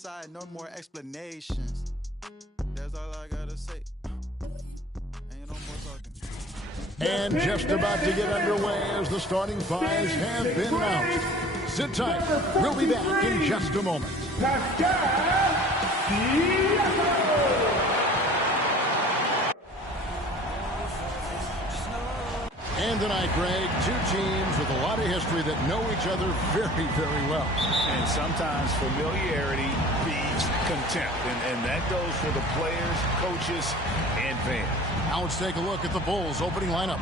outside, no more explanations. That's all I gotta say. Ain't no more talking. And just about to get underway as the starting fives have been announced. Sit tight. We'll be back in just a moment. And tonight, Greg, two teams with a lot of history that know each other very, very well. And sometimes familiarity feeds contempt. And that goes for the players, coaches, and fans. Now let's take a look at the Bulls' opening lineup.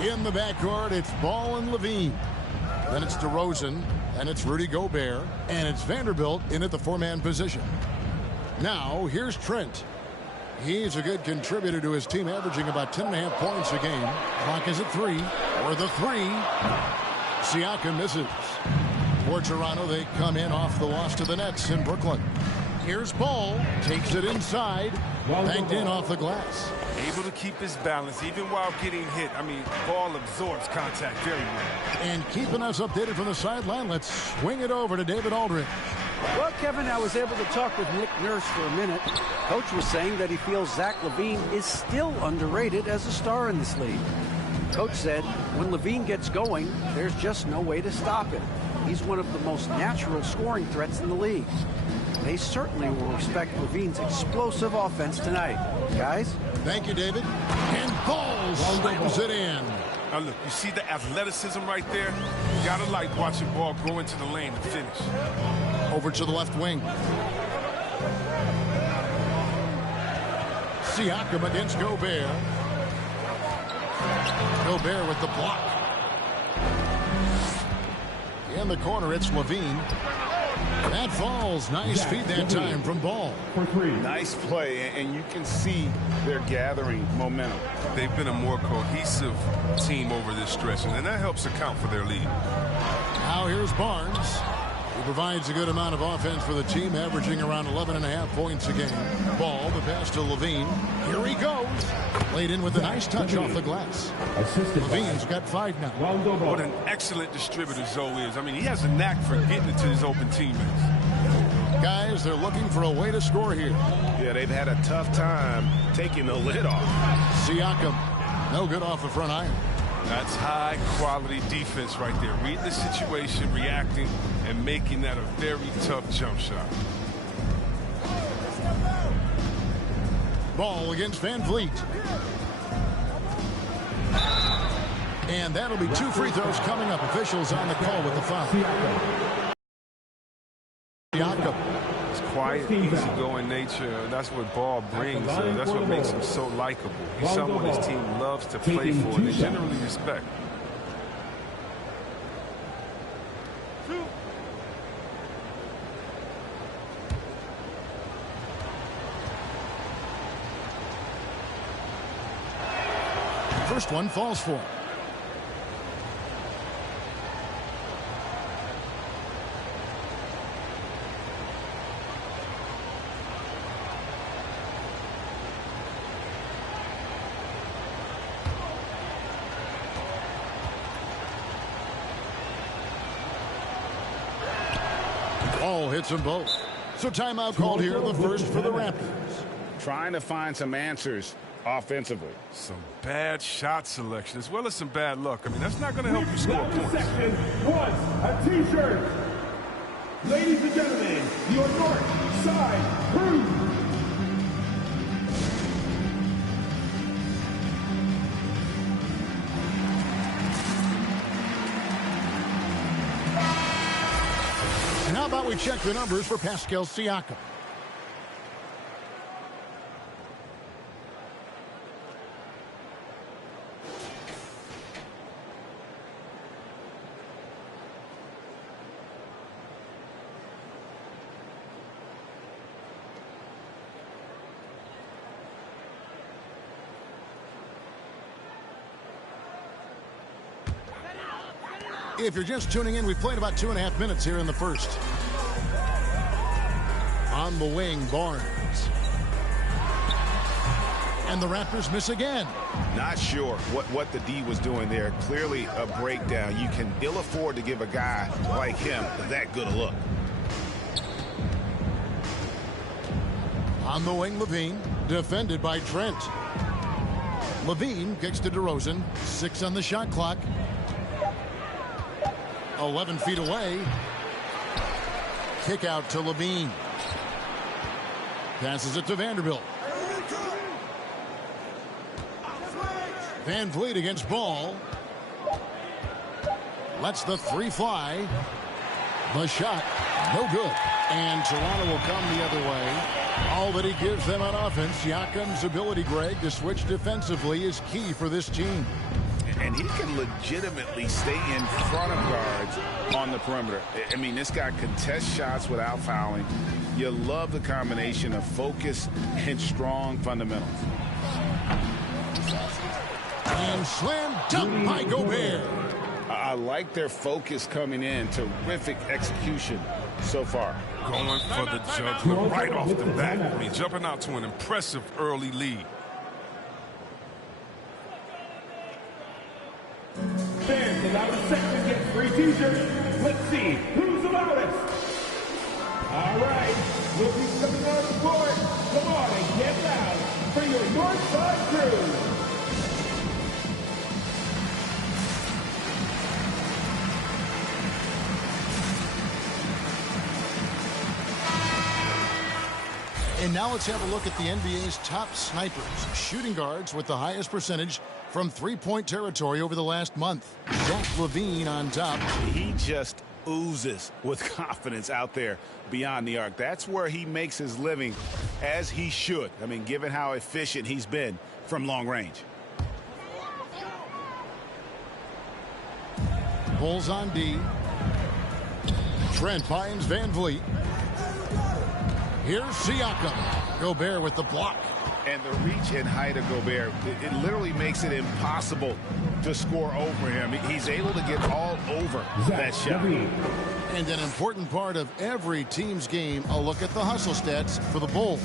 In the backcourt, it's Ball and Levine. Then it's DeRozan, and it's Rudy Gobert, and it's Vanderbilt in at the four-man position. Now, here's Trent. He's a good contributor to his team, averaging about 10.5 points a game. Clock is at 3. Or the 3. Siakam misses. For Toronto, they come in off the loss to the Nets in Brooklyn. Here's Ball. Takes it inside. Banked in off the glass. Able to keep his balance even while getting hit. I mean, Ball absorbs contact very well. And keeping us updated from the sideline, let's swing it over to David Aldridge. Well, Kevin, I was able to talk with Nick Nurse for a minute. Coach was saying that he feels Zach LaVine is still underrated as a star in this league. Coach said when LaVine gets going, there's just no way to stop him. He's one of the most natural scoring threats in the league. They certainly will respect LaVine's explosive offense tonight. Guys? Thank you, David. And Ball slams it in. Now look, you see the athleticism right there? You gotta like watching Ball go into the lane and finish. Over to the left wing. Siakam against Gobert. Gobert with the block. In the corner, it's Levine. That falls. Nice feed that time from Ball. Nice play, and you can see they're gathering momentum. They've been a more cohesive team over this stretch, and that helps account for their lead. Now here's Barnes. He provides a good amount of offense for the team, averaging around 11.5 points a game. Ball, the pass to Levine. Here he goes. Laid in with a nice touch off the glass. Levine's got 5 now. What an excellent distributor Zoe is. I mean, he has a knack for getting it to his open teammates. Guys, they're looking for a way to score here. Yeah, they've had a tough time taking the lid off. Siakam, no good off the front iron. That's high-quality defense right there. Reading the situation, reacting, and making that a very tough jump shot. Ball against Van Vliet. And that'll be 2 free throws coming up. Officials on the call with the foul. Siakam. His quiet, easygoing nature, that's what Ball brings. That's what makes him so likable. He's someone his team loves to play for and they generally respect. First one falls for him. Ball hits them both. So timeout called here, the first for the Raptors. Trying to find some answers offensively. Some bad shot selection as well as some bad luck. I mean, that's not going to help you score points. Section wants a t-shirt. Ladies and gentlemen, your North Side Crew. And how about we check the numbers for Pascal Siakam? If you're just tuning in, we've played about 2.5 minutes here in the first. On the wing, Barnes. And the Raptors miss again. Not sure what the D was doing there. Clearly a breakdown. You can ill afford to give a guy like him that good a look. On the wing, Levine, defended by Trent. Levine kicks to DeRozan. 6 on the shot clock. 11 feet away. Kick out to Levine. Passes it to Vanderbilt. Van Vliet against Ball. Lets the 3 fly. The shot, no good. And Toronto will come the other way. All that he gives them on offense, Siakam's ability, Greg, to switch defensively is key for this team. And he can legitimately stay in front of guards on the perimeter. I mean, this guy contests shots without fouling. You love the combination of focus and strong fundamentals. And slam dunk by Gobert. I like their focus coming in. Terrific execution so far. Going for the juggler right off the bat. I mean, jumping out to an impressive early lead. Fans allowed a second against free t-shirts. Let's see who's the loudest. All right, Luffy's coming on the court. Come on and get loud for your Northside crew. And now let's have a look at the NBA's top snipers, shooting guards with the highest percentage from three-point territory over the last month. Zach LaVine on top. He just oozes with confidence out there beyond the arc. That's where he makes his living, as he should. I mean, given how efficient he's been from long range. Bulls on D. Trent finds Van Vliet. Here's Siakam. Gobert with the block. And the reach and height of Gobert, it literally makes it impossible to score over him. He's able to get all over that shot. And an important part of every team's game, a look at the hustle stats for the Bulls.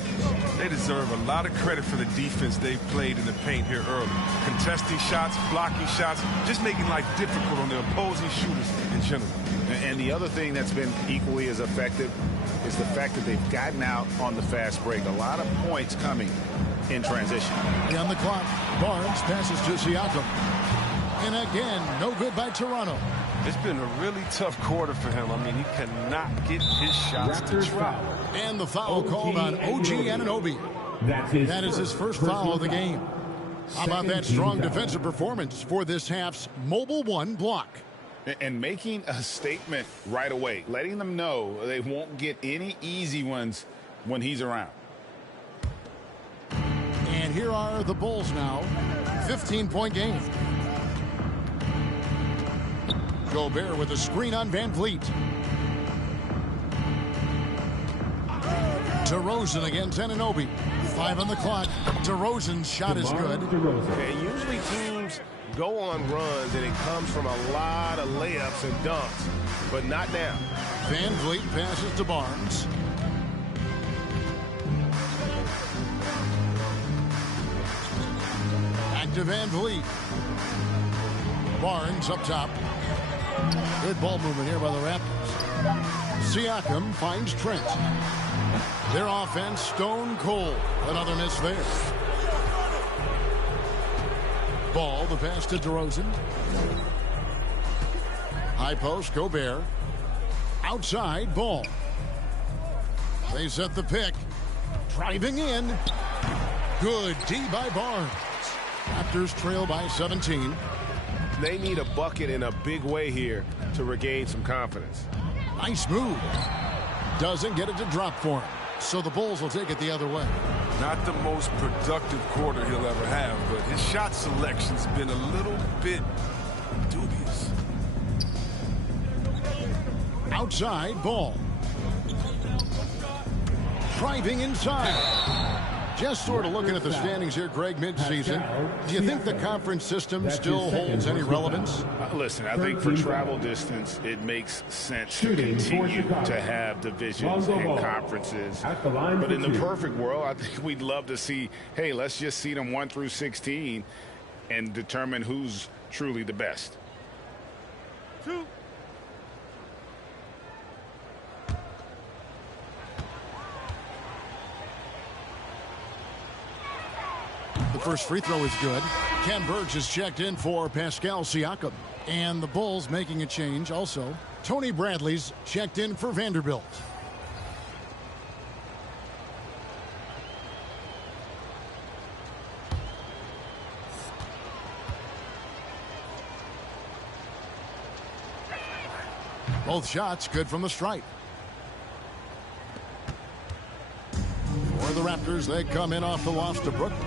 They deserve a lot of credit for the defense they've played in the paint here early. Contesting shots, blocking shots, just making life difficult on the opposing shooters in general. And the other thing that's been equally as effective is the fact that they've gotten out on the fast break. A lot of points coming in transition. On the clock, Barnes passes to Siakam. And again, no good by Toronto. It's been a really tough quarter for him. I mean, he cannot get his shots to drop. And the foul called on OG Anunoby. That is his first foul of the game. How about that strong defensive performance for this half's Mobile One block? And making a statement right away, letting them know they won't get any easy ones when he's around. And here are the Bulls now. 15-point game. Gobert with a screen on Van Vliet. DeRozan against Anunoby. 5 on the clock. DeRozan's shot is good. And usually teams go on runs and it comes from a lot of layups and dunks, but not now. Van Vliet passes to Barnes. Back to Van Vliet. Barnes up top. Good ball movement here by the Raptors. Siakam finds Trent. Their offense stone cold. Another miss there. Ball, the pass to DeRozan. High post, Gobert. Outside, Ball. They set the pick. Driving in. Good D by Barnes. Raptors trail by 17. They need a bucket in a big way here to regain some confidence. Nice move. Doesn't get it to drop for him. So the Bulls will take it the other way. Not the most productive quarter he'll ever have, but his shot selection's been a little bit dubious. Outside, Ball. Driving inside. Just sort of looking at the standings here, Greg, midseason. Do you think the conference system still holds any relevance? Listen, I think for travel distance, it makes sense to continue to have divisions and conferences. But in the perfect world, I think we'd love to see, hey, let's just seed them 1 through 16 and determine who's truly the best. The first free throw is good. Ken Burge is checked in for Pascal Siakam. And the Bulls making a change also. Tony Bradley's checked in for Vanderbilt. Both shots good from the stripe. For the Raptors, they come in off the loss to Brooklyn.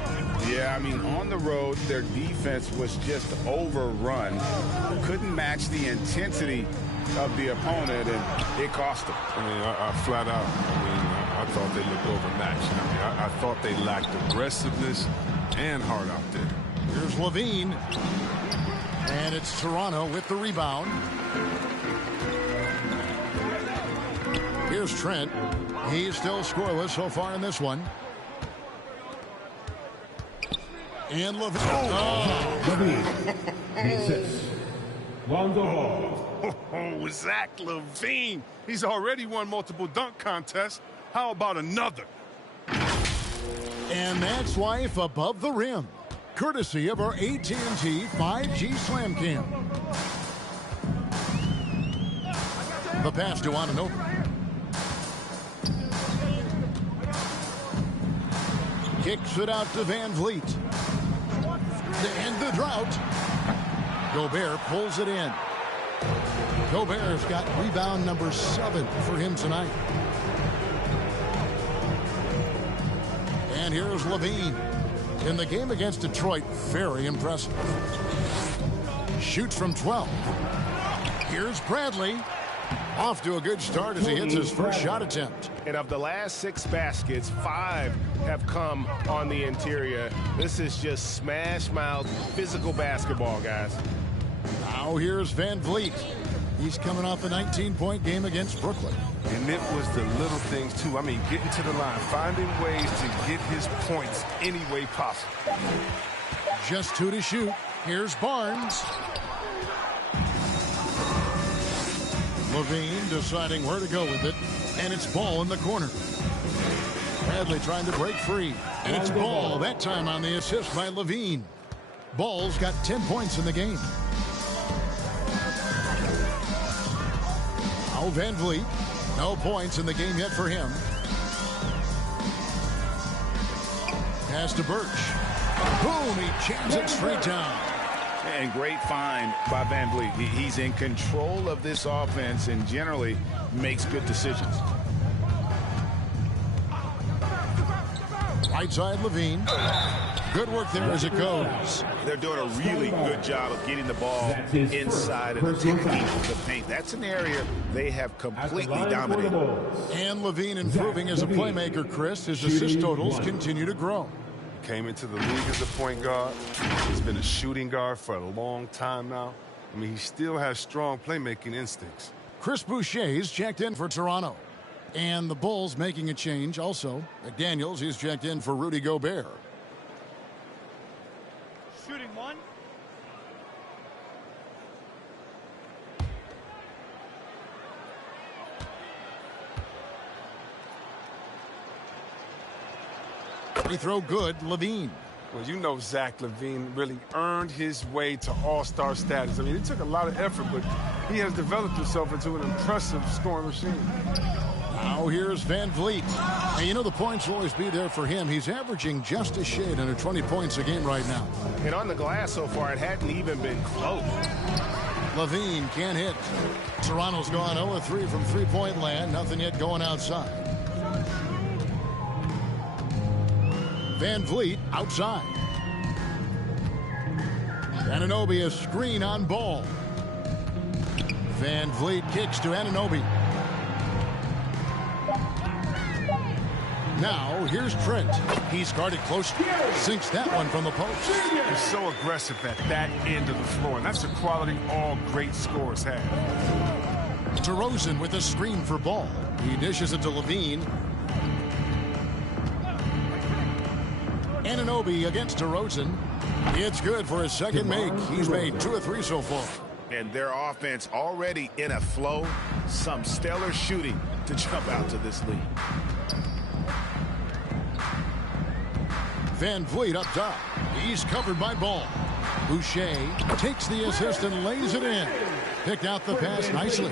Yeah, I mean, on the road, their defense was just overrun. Couldn't match the intensity of the opponent, and it cost them. I mean, I flat out, I thought they looked overmatched. I mean, I thought they lacked aggressiveness and heart out there. Here's Levine. And it's Toronto with the rebound. Here's Trent. He's still scoreless so far in this one. And Levine. Levine. Assists. Lonzo Ball. Oh, Zach Levine. He's already won multiple dunk contests. How about another? And that's life above the rim. Courtesy of our AT&T 5G Slam Cam. The pass to Anunoby. Kicks it out to Van Vliet. To end the drought. Gobert pulls it in. Gobert's got rebound number 7 for him tonight. And here's Levine. In the game against Detroit, very impressive. Shoots from 12. Here's Bradley. Off to a good start as he hits his first shot attempt. And of the last 6 baskets, 5 have come on the interior. This is just smash mouth physical basketball, guys. Now here's Van Vliet. He's coming off a 19-point game against Brooklyn. And it was the little things, too. I mean, getting to the line, finding ways to get his points any way possible. Just 2 to shoot. Here's Barnes. Levine deciding where to go with it. And it's Ball in the corner. Bradley trying to break free. And it's Ball, that time on the assist by Levine. Ball's got 10 points in the game. Now Van Vliet. No points in the game yet for him. Pass to Birch. Boom, he jams it straight down. And great find by Van Vliet. He's in control of this offense and generally makes good decisions. Right side Levine. Good work there as it goes. They're doing a really good job of getting the ball inside and deep the paint. That's an area they have completely dominated. And Levine improving as a playmaker, Chris. His assist totals continue to grow. Came into the league as a point guard. He's been a shooting guard for a long time now. I mean, he still has strong playmaking instincts. Chris Boucher's checked in for Toronto. And the Bulls making a change also. McDaniels, he's checked in for Rudy Gobert. Shooting 1. Free throw good, Levine. Well, you know Zach Levine really earned his way to all-star status. I mean, it took a lot of effort, but he has developed himself into an impressive scoring machine. Now here's Van Vliet. And you know the points will always be there for him. He's averaging just a shade under 20 points a game right now. And on the glass so far, it hadn't even been close. Levine can't hit. Toronto's gone 0-3 from three-point land. Nothing yet going outside. Van Vliet outside. Anunoby a screen on Ball. Van Vliet kicks to Anunoby. Now here's Trent. He's guarded close. Sinks that one from the post. He's so aggressive at that end of the floor, and that's a quality all great scorers have. DeRozan with a screen for Ball. He dishes it to Levine. Anunoby against DeRozan. It's good for his second make. He's made 2 of 3 so far. And their offense already in a flow. Some stellar shooting to jump out to this lead. Van Vliet up top. He's covered by Ball. Boucher takes the assist and lays it in. Picked out the pass nicely.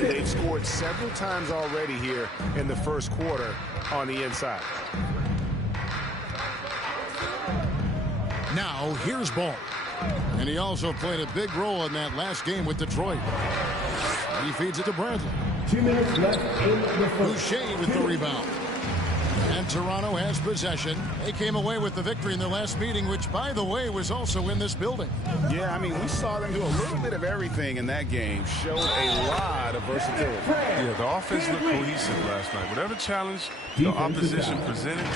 They've scored several times already here in the first quarter on the inside. Now here's Ball. And he also played a big role in that last game with Detroit. He feeds it to Bradley. 2 minutes left in the first. Boucher with the rebound. And Toronto has possession. They came away with the victory in their last meeting, which, by the way, was also in this building. Yeah, I mean, we saw them do a little bit of everything in that game. Showed a lot of versatility. Yeah, the offense looked cohesive last night. Whatever challenge the opposition presented,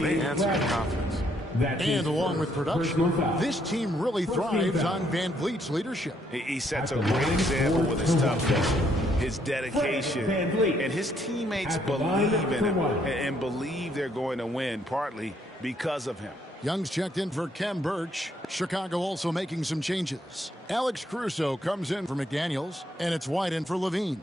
they answered with confidence. And along with production, this team really thrives on Van Vliet's leadership. He sets a great example with his toughness, his dedication, and his teammates believe in him and believe they're going to win, partly because of him. Young's checked in for Kem Birch. Chicago also making some changes. Alex Caruso comes in for McDaniels, and it's White in for Levine.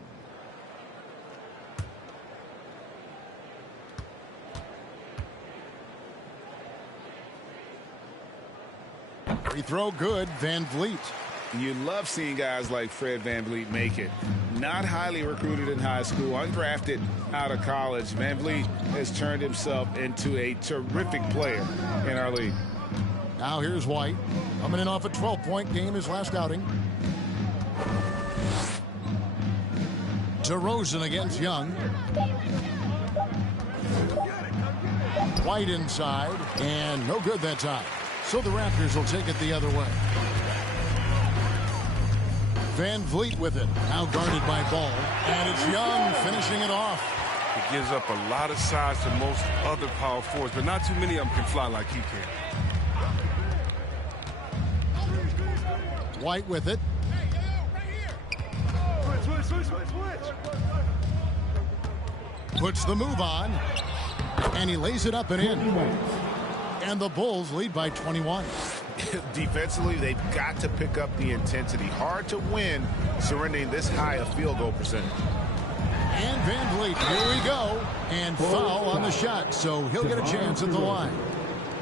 Free throw good, Van Vliet. You love seeing guys like Fred VanVleet make it. Not highly recruited in high school, undrafted out of college. VanVleet has turned himself into a terrific player in our league. Now here's White. Coming in off a 12-point game his last outing. DeRozan against Young. White inside, and no good that time. So the Raptors will take it the other way. Van Vliet with it. Now guarded by Ball. And it's Young finishing it off. He gives up a lot of size to most other power forwards, but not too many of them can fly like he can. White with it. Puts the move on. And he lays it up and in. And the Bulls lead by 21. Defensively, they've got to pick up the intensity. Hard to win surrendering this high a field goal percentage. And Van Vliet, here we go. And foul on the shot, so he'll get a chance at the line.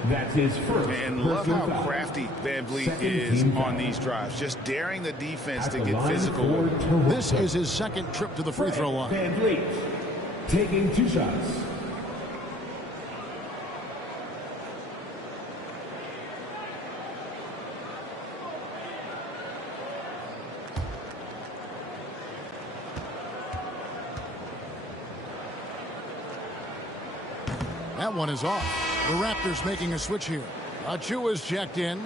That's his first. And love how crafty Van Vliet is on these drives. Just daring the defense to get physical. This is his second trip to the free throw line. Van Vliet taking 2 shots. That one is off. The Raptors making a switch here. Achua's checked in.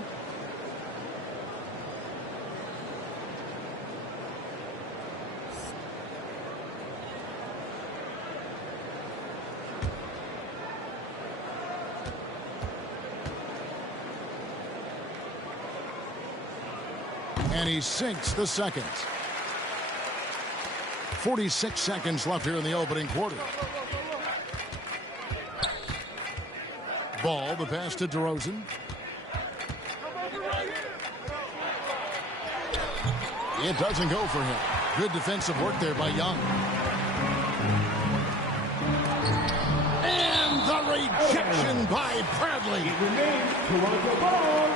And he sinks the second. 46 seconds left here in the opening quarter. Ball, the pass to DeRozan. It doesn't go for him. Good defensive work there by Young. And the rejection by Bradley. It remains Toronto ball.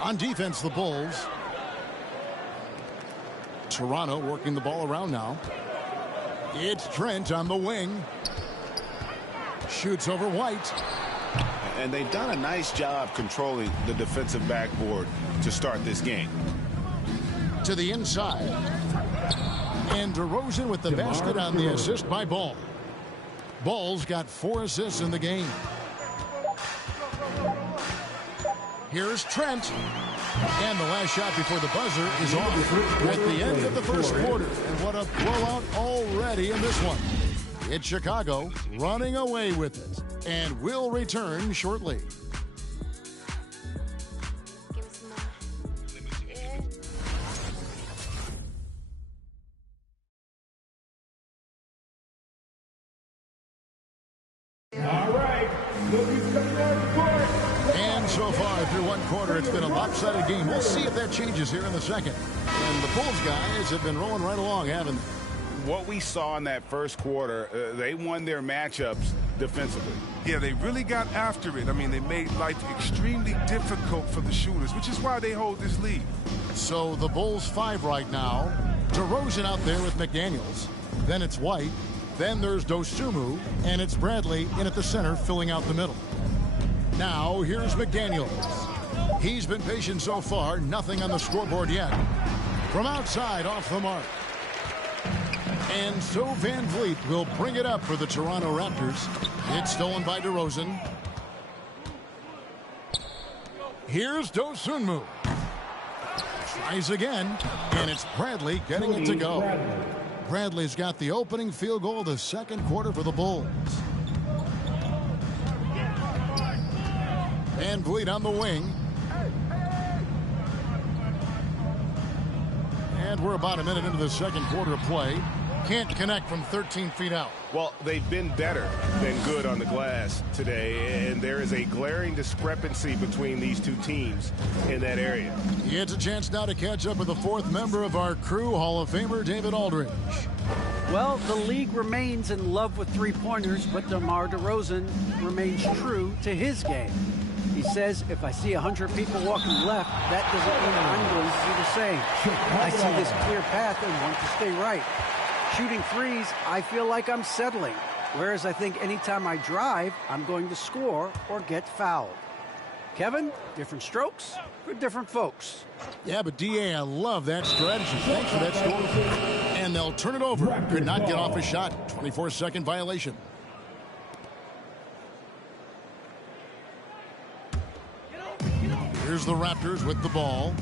On defense, the Bulls. Toronto working the ball around now. It's Trent on the wing. Shoots over White. And they've done a nice job controlling the defensive backboard to start this game. To the inside. And DeRozan with the basket on the assist by Ball. Ball's got 4 assists in the game. Here's Trent. And the last shot before the buzzer is off at the end of the first quarter. And what a blowout already in this one. It's Chicago running away with it. And we'll return shortly. All right, Look who's coming on the court. And so far through one quarter, it's been a lopsided game. We'll see if that changes here in the second. And the Bulls guys have been rolling right along, haven't they? What we saw in that first quarter, they won their matchups defensively. Yeah, they really got after it. I mean, they made life extremely difficult for the shooters, which is why they hold this lead. So the Bulls 5 right now. DeRozan out there with McDaniels. Then it's White. Then there's Dosunmu. And it's Bradley in at the center, filling out the middle. Now, here's McDaniels. He's been patient so far. Nothing on the scoreboard yet. From outside, off the mark. And so Van Vliet will bring it up for the Toronto Raptors. It's stolen by DeRozan. Here's Dosunmu. Tries again, and it's Bradley getting it to go. Bradley's got the opening field goal of the second quarter for the Bulls. Van Vliet on the wing. And we're about a minute into the second quarter of play. Can't connect from 13 feet out. Well, they've been better than good on the glass today, and there is a glaring discrepancy between these two teams in that area. He gets a chance now to catch up with the fourth member of our crew, Hall of Famer David Aldridge. Well, the league remains in love with three-pointers, but DeMar DeRozan remains true to his game. He says, if I see 100 people walking left, that doesn't mean I'm going to do the same. I see this clear path and want to stay right. Shooting threes, I feel like I'm settling. Whereas I think anytime I drive, I'm going to score or get fouled. Kevin, different strokes for different folks. Yeah, but D.A., I love that strategy. Thanks for that story. And they'll turn it over. Could not get off a shot. 24-second violation. Here's the Raptors with the ball.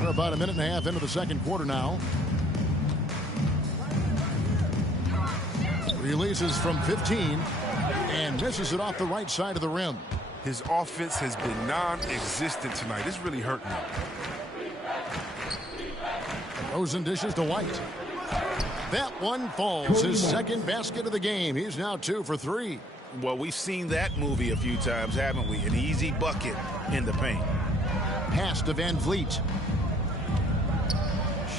We're about a minute and a half into the second quarter now. Releases from 15 and misses it off the right side of the rim. His offense has been non-existent tonight. It's really hurting him. Rosen dishes to White. That one falls. His second basket of the game. He's now 2 for 3. Well, we've seen that movie a few times, haven't we? An easy bucket in the paint. Pass to Van Vliet.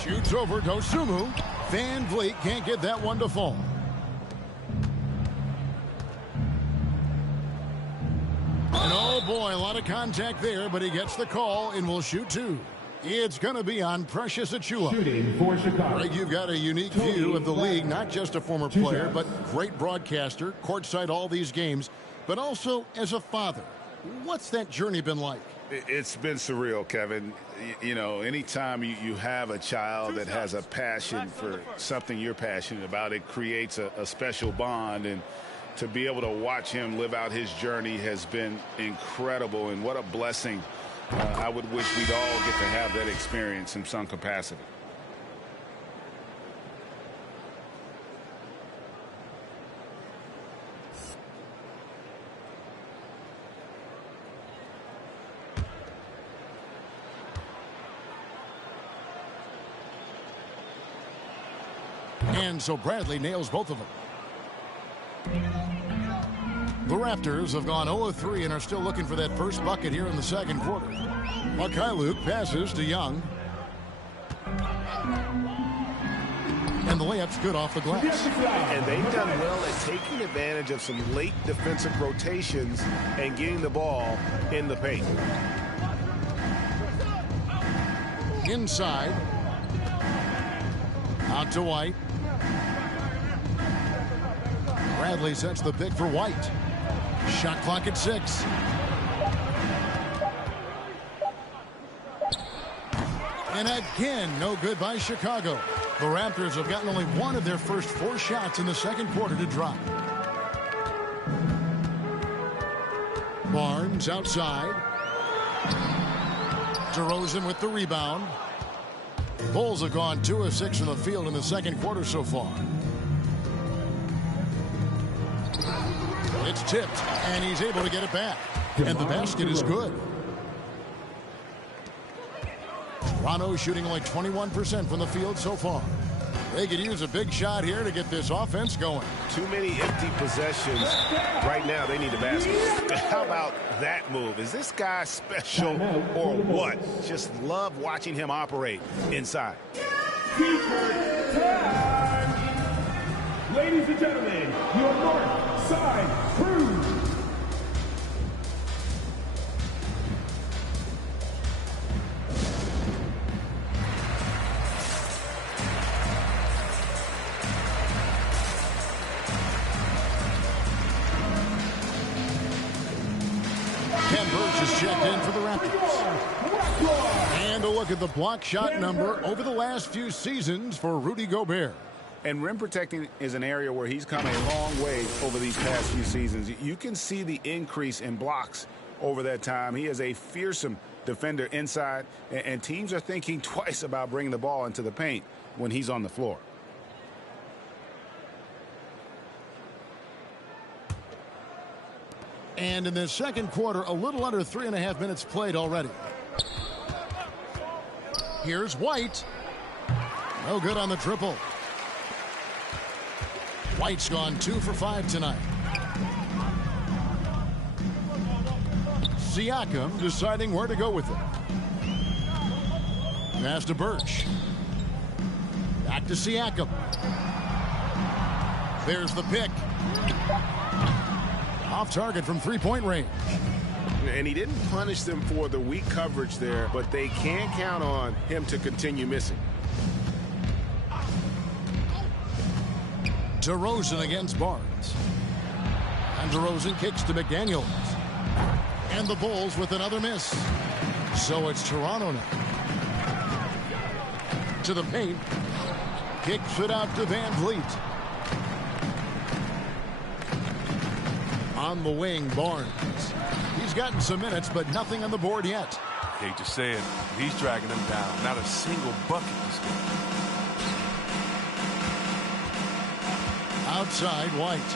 Shoots over Dosunmu. Van Vliet can't get that one to fall. And oh boy, a lot of contact there, but he gets the call and will shoot 2. It's going to be on Precious Achiuwa. Shooting for Chicago. Greg, you've got a unique view of the league, not just a former player, but great broadcaster, courtside all these games, but also as a father. What's that journey been like? It's been surreal, Kevin. You know, anytime you have a child that has a passion for something you're passionate about, it creates a special bond. And to be able to watch him live out his journey has been incredible. And what a blessing. I would wish we'd all get to have that experience in some capacity. And so Bradley nails both of them. The Raptors have gone 0-3 and are still looking for that first bucket here in the second quarter. Luke passes to Young. And the layup's good off the glass. And they've done well at taking advantage of some late defensive rotations and getting the ball in the paint. Inside. Out to White. Bradley sets the pick for White. Shot clock at 6. And again, no good by Chicago. The Raptors have gotten only one of their first 4 shots in the second quarter to drop. Barnes outside. DeRozan with the rebound. Bulls have gone 2 of 6 from the field in the second quarter so far. It's tipped, and he's able to get it back. And the basket is good. Toronto shooting only 21% from the field so far. They could use a big shot here to get this offense going. Too many empty possessions. Right now, they need a basket. How about that move? Is this guy special or what? Just love watching him operate inside. Ladies and gentlemen, your north side crew. Ken Burch is checked in for the Raptors. And a look at the block shot number over the last few seasons for Rudy Gobert. And rim protecting is an area where he's come a long way over these past few seasons. You can see the increase in blocks over that time. He is a fearsome defender inside, and teams are thinking twice about bringing the ball into the paint when he's on the floor. And in the second quarter, a little under 3.5 minutes played already. Here's White. No good on the triple. White's gone 2 for 5 tonight. Siakam deciding where to go with it. Pass to Burch. Back to Siakam. There's the pick. Off target from three-point range. And he didn't punish them for the weak coverage there, but they can count on him to continue missing. DeRozan against Barnes. And DeRozan kicks to McDaniels. And the Bulls with another miss. So it's Toronto now. To the paint. Kicks it out to Van Vliet. On the wing, Barnes. He's gotten some minutes, but nothing on the board yet. Hate to say it, he's dragging them down. Not a single bucket this game. Outside, White.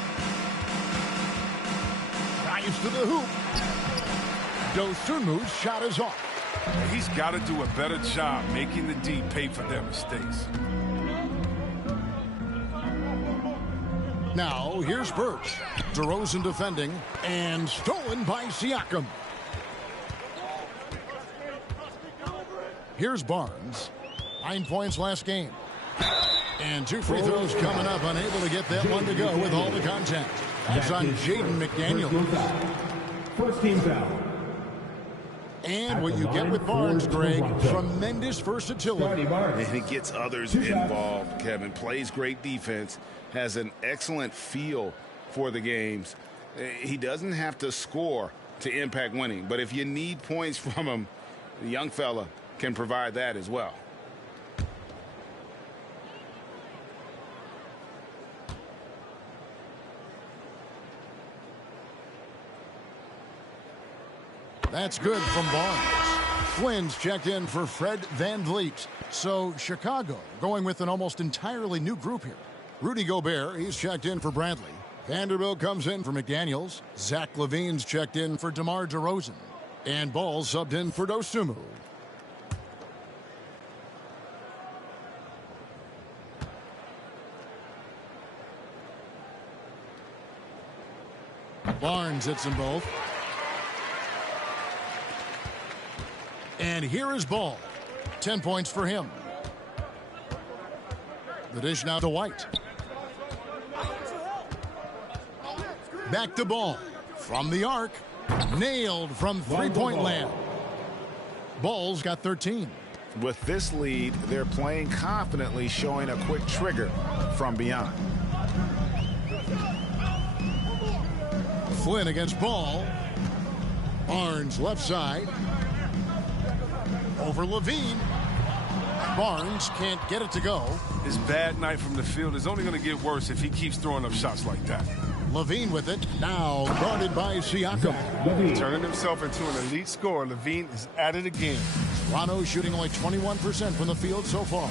Drives to the hoop. Dosunmu's shot is off. He's got to do a better job making the D pay for their mistakes. Now, here's Burch. DeRozan defending, and stolen by Siakam. Here's Barnes. 9 points last game. And 2 free throws coming up, unable to get that one to go with all the contact. That's on Jaden McDaniels. First team foul. And what you get with Barnes, Greg, tremendous versatility. And he gets others involved, Kevin. Plays great defense, has an excellent feel for the games. He doesn't have to score to impact winning, but if you need points from him, the young fella can provide that as well. That's good from Barnes. Flynn's checked in for Fred Van Vliet. So Chicago going with an almost entirely new group here. Rudy Gobert, he's checked in for Bradley. Vanderbilt comes in for McDaniels. Zach LaVine's checked in for DeMar DeRozan. And Ball subbed in for Dosunmu. Barnes hits them both. And here is Ball. 10 points for him. The dish now to White. Back to Ball. From the arc. Nailed from three-point land. Ball's got 13. With this lead, they're playing confidently, showing a quick trigger from beyond. Flynn against Ball. Barnes left side. Over Levine. Barnes can't get it to go. His bad night from the field is only going to get worse if he keeps throwing up shots like that. Levine with it. Now guarded by Siakam. Turning himself into an elite scorer, Levine is at it again. Toronto shooting only 21% from the field so far.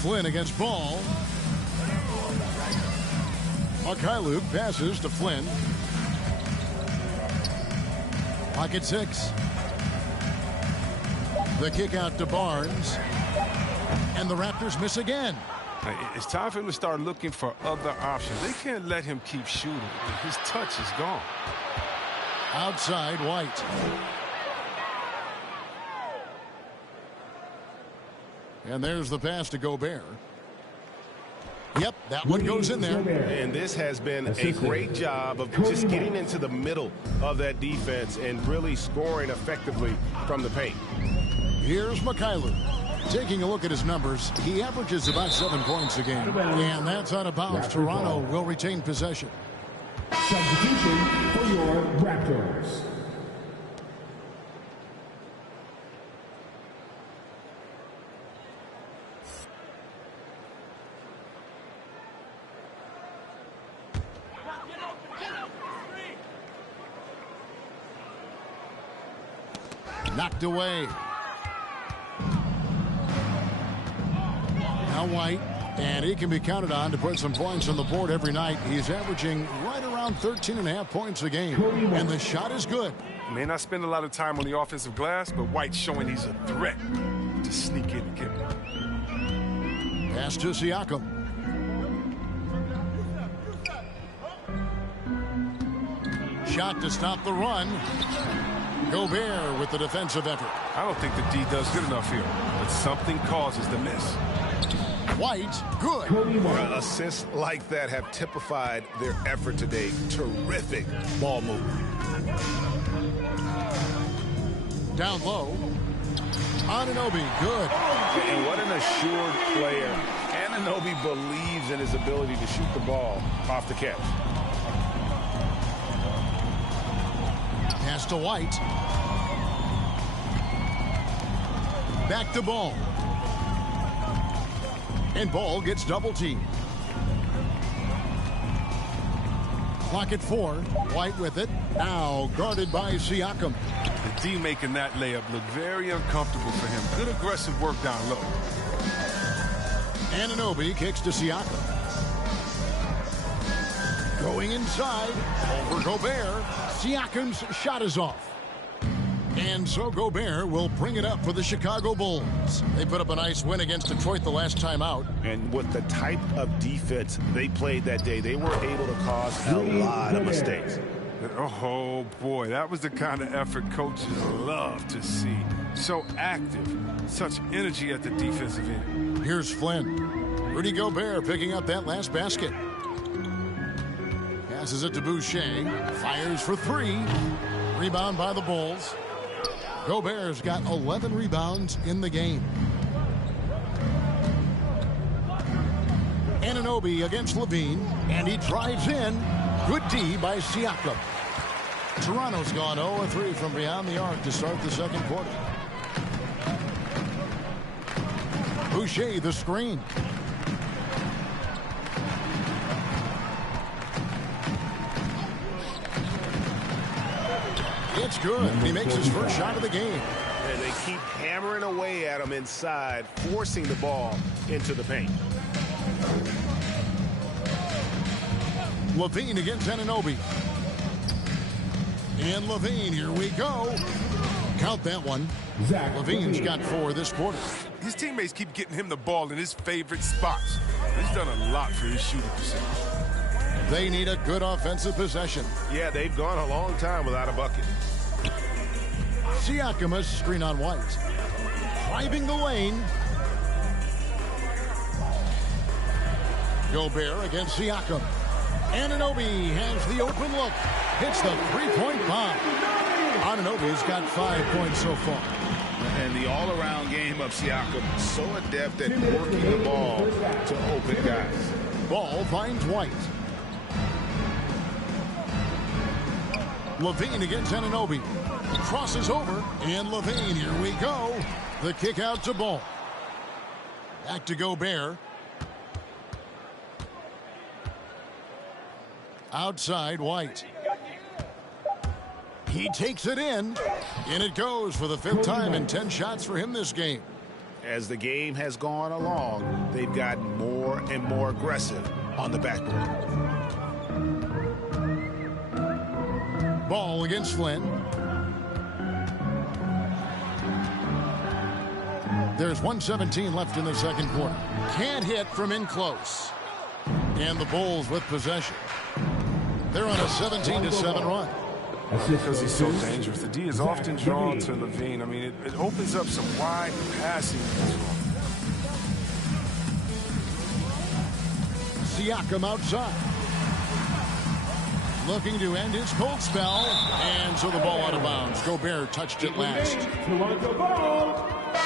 Flynn against Ball. Luke passes to Flynn. Pocket 6. The kick out to Barnes. And the Raptors miss again. It's time for him to start looking for other options. They can't let him keep shooting. His touch is gone. Outside, White. And there's the pass to Gobert. Yep, that one goes in there. And this has been a great job of just getting into the middle of that defense and really scoring effectively from the paint. Here's Mikhailov. Taking a look at his numbers, he averages about 7 points a game. And that's out of bounds. Toronto will retain possession. Substitution for your Raptors. Knocked away. Now White, and he can be counted on to put some points on the board every night. He's averaging right around 13.5 points a game, and the shot is good. May not spend a lot of time on the offensive glass, but White's showing he's a threat to sneak in and get one. Pass to Siakam. Shot to stop the run. Gobert with the defensive effort. I don't think the D does good enough here, but something causes the miss. White, good. Assists like that have typified their effort today. Terrific ball movement. Down low. Anunoby, good. And what an assured player. Anunoby believes in his ability to shoot the ball off the catch. Pass to White. Back to Ball. And Ball gets double teamed. Clock at 4. White with it. Now guarded by Siakam. The D making that layup look very uncomfortable for him. Good aggressive work down low. Anunoby kicks to Siakam. Going inside. Over Gobert. Siakam's shot is off. And so Gobert will bring it up for the Chicago Bulls. They put up a nice win against Detroit the last time out. And with the type of defense they played that day, they were able to cause a lot of mistakes. Oh, boy, that was the kind of effort coaches love to see. So active, such energy at the defensive end. Here's Flynn. Rudy Gobert picking up that last basket. Passes it to Boucher. Fires for 3. Rebound by the Bulls. Gobert's got 11 rebounds in the game. Anunoby against Levine, and he drives in. Good D by Siakam. Toronto's gone 0-3 from beyond the arc to start the second quarter. Boucher the screen. It's good. He makes his first shot of the game. And they keep hammering away at him inside, forcing the ball into the paint. Levine against Anunoby. And Levine, here we go. Count that one. Levine's got 4 this quarter. His teammates keep getting him the ball in his favorite spots. He's done a lot for his shooting percentage. They need a good offensive possession. Yeah, they've gone a long time without a bucket. Siakam, a screen on White. Driving the lane. Gobert against Siakam. Anunoby has the open look. Hits the three-point bomb. Anunoby's got 5 points so far. And the all-around game of Siakam, so adept at working the ball to open guys. Ball finds White. Levine against Anunoby. Crosses over, and Levine, here we go. The kick out to Ball. Back to Gobert. Outside, White. He takes it in, and it goes for the 5th time in 10 shots for him this game. As the game has gone along, they've gotten more and more aggressive on the backboard. Ball against Flynn. There's 1:17 left in the second quarter. Can't hit from in close. And the Bulls with possession. They're on a 17-7 run. Because he's so dangerous. The D is often drawn to Levine. I mean, it opens up some wide passing. Siakam outside. Looking to end his cold spell. And so the ball out of bounds. Gobert touched it last.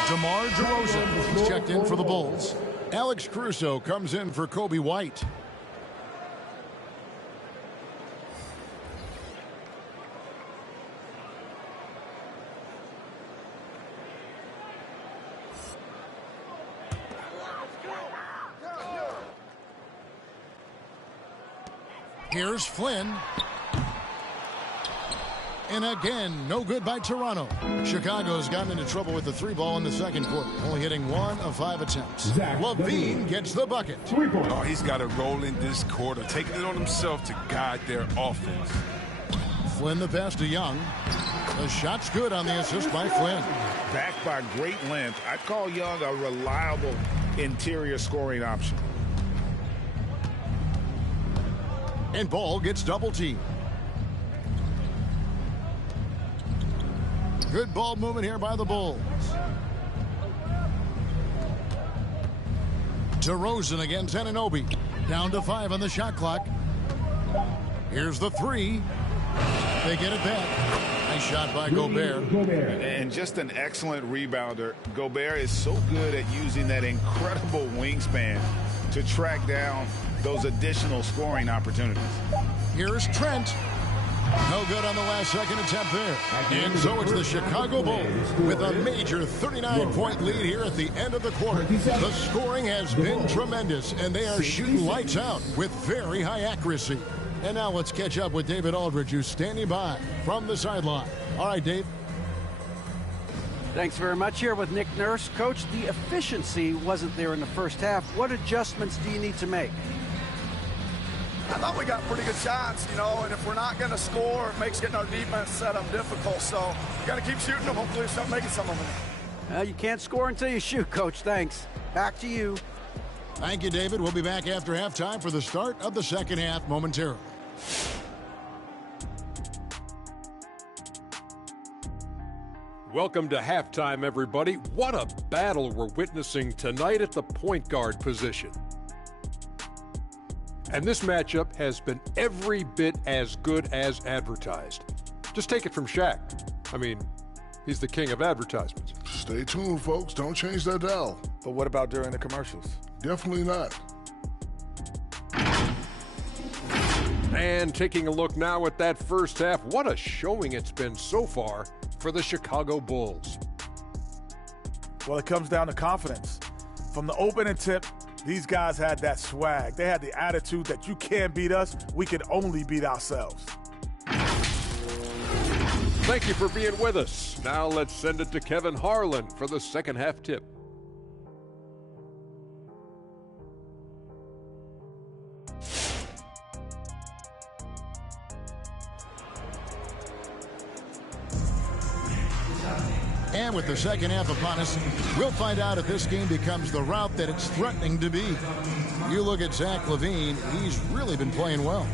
DeMar DeRozan is checked in for the Bulls. Alex Caruso comes in for Kobe White. Here's Flynn. And again, no good by Toronto. Chicago's gotten into trouble with the 3-ball in the second quarter, only hitting 1 of 5 attempts. Levine gets the bucket. Oh, he's got to roll in this quarter, taking it on himself to guide their offense. Flynn the pass to Young. The shot's good on the assist by Flynn. Backed by great length, I'd call Young a reliable interior scoring option. And Ball gets double teamed. Good ball movement here by the Bulls. DeRozan against Anunoby. Down to 5 on the shot clock. Here's the 3. They get it back. Nice shot by Gobert. And just an excellent rebounder. Gobert is so good at using that incredible wingspan to track down those additional scoring opportunities. Here's Trent. No good on the last second attempt there. And so it's the Chicago Bulls with a major 39-point lead here at the end of the quarter. The scoring has been tremendous, and they are shooting lights out with very high accuracy. And now let's catch up with David Aldridge, who's standing by from the sideline. All right, Dave. Thanks very much. Here with Nick Nurse. Coach, the efficiency wasn't there in the first half. What adjustments do you need to make? I thought we got pretty good shots, and if we're not going to score, it makes getting our defense set up difficult. So you got to keep shooting them. Hopefully, start making some of them. You can't score until you shoot, Coach. Thanks. Back to you. Thank you, David. We'll be back after halftime for the start of the second half momentarily. Welcome to halftime, everybody. What a battle we're witnessing tonight at the point guard position. And this matchup has been every bit as good as advertised. Just take it from Shaq. I mean, he's the king of advertisements. Stay tuned, folks. Don't change that dial. But what about during the commercials? Definitely not. And taking a look now at that first half, what a showing it's been so far for the Chicago Bulls. Well, it comes down to confidence. From the opening tip, these guys had that swag. They had the attitude that you can't beat us, we can only beat ourselves. Thank you for being with us. Now let's send it to Kevin Harlan for the second half tip. And with the second half upon us, we'll find out if this game becomes the route that it's threatening to be. You look at Zach LaVine, he's really been playing well.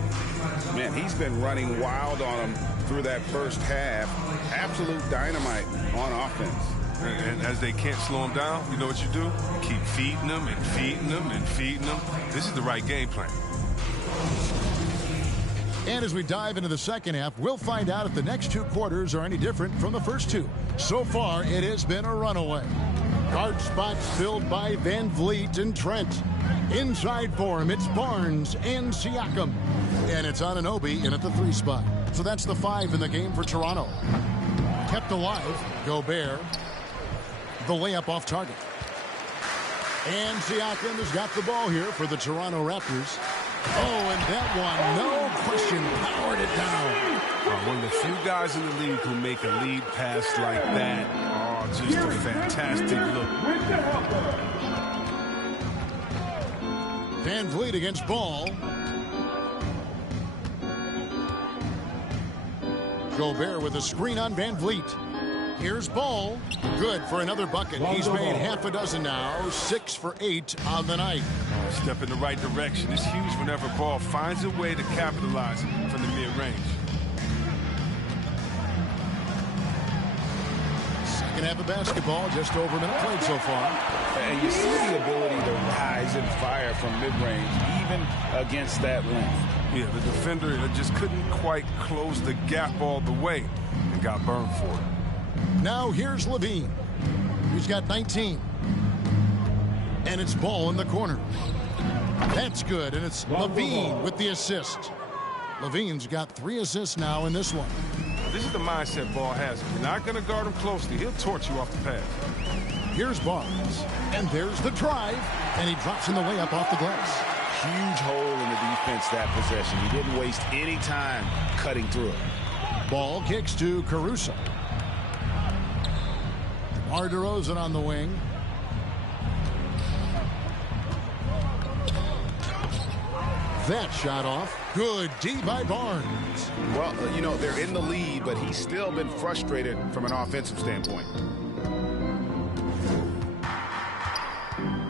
Man, he's been running wild on him through that first half. Absolute dynamite on offense. And as they can't slow him down, you know what you do? Keep feeding them and feeding them and feeding them. This is the right game plan. And as we dive into the second half, we'll find out if the next 2 quarters are any different from the first 2. So far, it has been a runaway. Guard spots filled by Van Vliet and Trent. Inside for him, it's Barnes and Siakam. And it's Anunoby in at the 3 spot. So that's the 5 in the game for Toronto. Kept alive, Gobert. The layup off target. And Siakam has got the ball here for the Toronto Raptors. Oh, and that one, no question, powered it down. One of the few guys in the league who make a lead pass like that. Oh, just a fantastic look. Van Vliet against Ball. Gobert with a screen on Van Vliet. Here's Ball. Good for another bucket. He's made half a dozen now. 6 for 8 on the night. Step in the right direction. It's huge whenever Ball finds a way to capitalize from the mid-range. Second half of basketball, just over a minute played so far. And you see the ability to rise and fire from mid-range, even against that length. Yeah, the defender just couldn't quite close the gap all the way and got burned for it. Now here's Levine. He's got 19. And it's Ball in the corner. That's good, and it's Levine with the assist. Levine's got 3 assists now in this one. This is the mindset Ball has. If you're not going to guard him closely, he'll torch you off the pass. Here's Barnes, and there's the drive, and he drops in the layup off the glass. Huge hole in the defense that possession. He didn't waste any time cutting through it. Ball kicks to Caruso. DeMar DeRozan on the wing. That shot off. Good D by Barnes. Well, you know, they're in the lead, but he's still been frustrated from an offensive standpoint.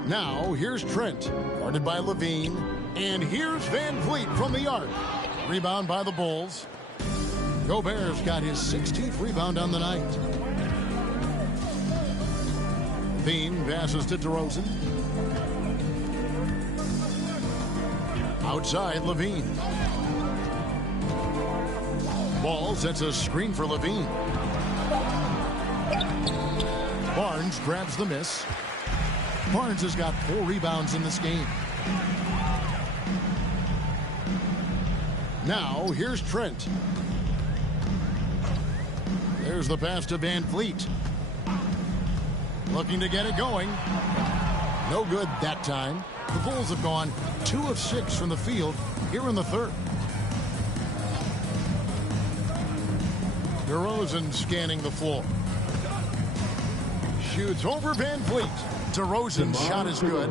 Now, here's Trent, guarded by Levine. And here's Van Vliet from the arc. Rebound by the Bulls. Gobert's got his 16th rebound on the night. Levine passes to DeRozan. Outside, Levine. Ball sets a screen for Levine. Barnes grabs the miss. Barnes has got 4 rebounds in this game. Now, here's Trent. There's the pass to Van Vliet. Looking to get it going. No good that time. The Bulls have gone 2 of 6 from the field here in the third. DeRozan scanning the floor. Shoots over Van Vliet. DeRozan's shot is good.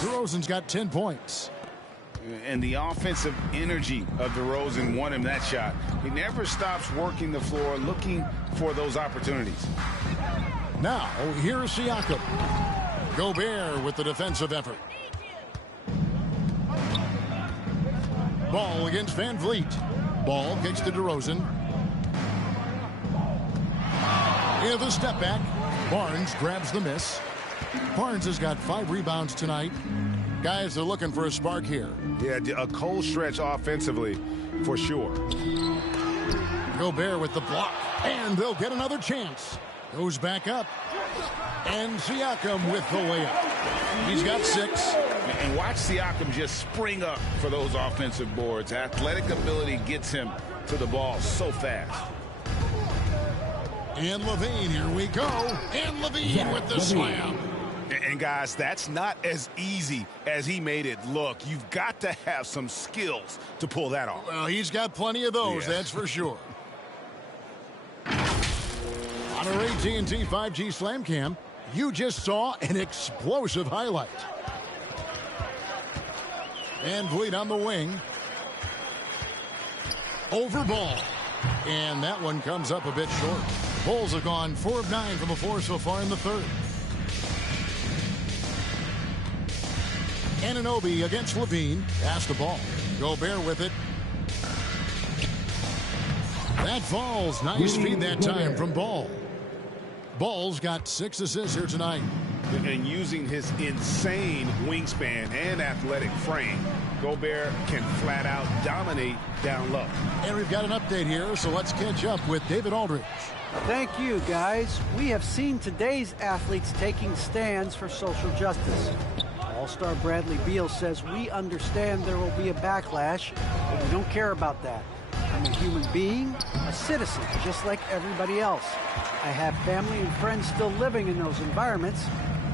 DeRozan's got 10 points. And the offensive energy of DeRozan won him that shot. He never stops working the floor, looking for those opportunities. Now, here's Siakam. Gobert with the defensive effort. Ball against Van Vliet. Ball kicks to DeRozan. In the step back. Barnes grabs the miss. Barnes has got 5 rebounds tonight. Guys are looking for a spark here. Yeah, a cold stretch offensively for sure. Gobert with the block. And they'll get another chance. Goes back up. And Siakam with the layup. He's got 6. And watch Siakam just spring up for those offensive boards. Athletic ability gets him to the ball so fast. And Levine, here we go. And Levine with the slam. And guys, that's not as easy as he made it look. You've got to have some skills to pull that off. Well, he's got plenty of those, that's for sure. On our AT&T 5G Slam Cam, you just saw an explosive highlight. Van Vliet on the wing. Over Ball. And that one comes up a bit short. Bulls have gone 4 of 9 from the floor so far in the third. Anunoby against Levine. Pass the ball. Gobert with it. That falls. Nice feed that time from Ball. Ball's got 6 assists here tonight. And using his insane wingspan and athletic frame, Gobert can flat out dominate down low. And we've got an update here, so let's catch up with David Aldridge. Thank you, guys. We have seen today's athletes taking stands for social justice. All-Star Bradley Beal says, we understand there will be a backlash, but we don't care about that. I'm a human being, a citizen, just like everybody else. I have family and friends still living in those environments,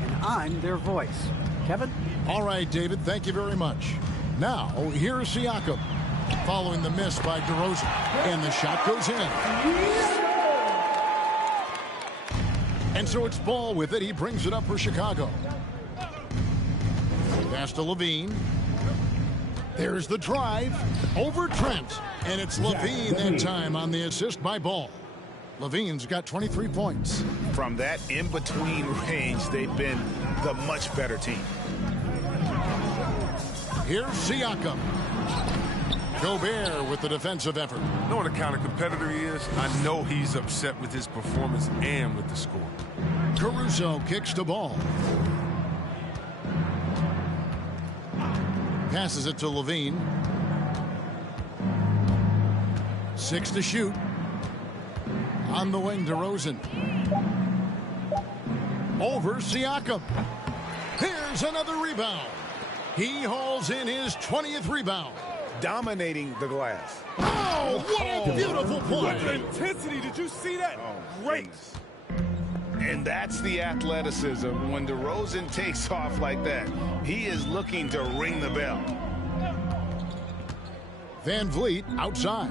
and I'm their voice. Kevin? All right, David, thank you very much. Now, here's Siakam, following the miss by DeRozan, and the shot goes in. And so it's Ball with it. He brings it up for Chicago. Pass to Levine. There's the drive over Trent. And it's Levine that time on the assist by Ball. Levine's got 23 points. From that in-between range, they've been the much better team. Here's Siakam. Gobert with the defensive effort. Knowing the kind of competitor he is, I know he's upset with his performance and with the score. Caruso kicks the ball. Passes it to Levine. 6 to shoot. On the wing, DeRozan. Over Siakam. Here's another rebound. He hauls in his 20th rebound. Dominating the glass. Oh, what a beautiful play. With intensity, did you see that? Great. Goodness. And that's the athleticism. When DeRozan takes off like that, he is looking to ring the bell. Van Vliet outside.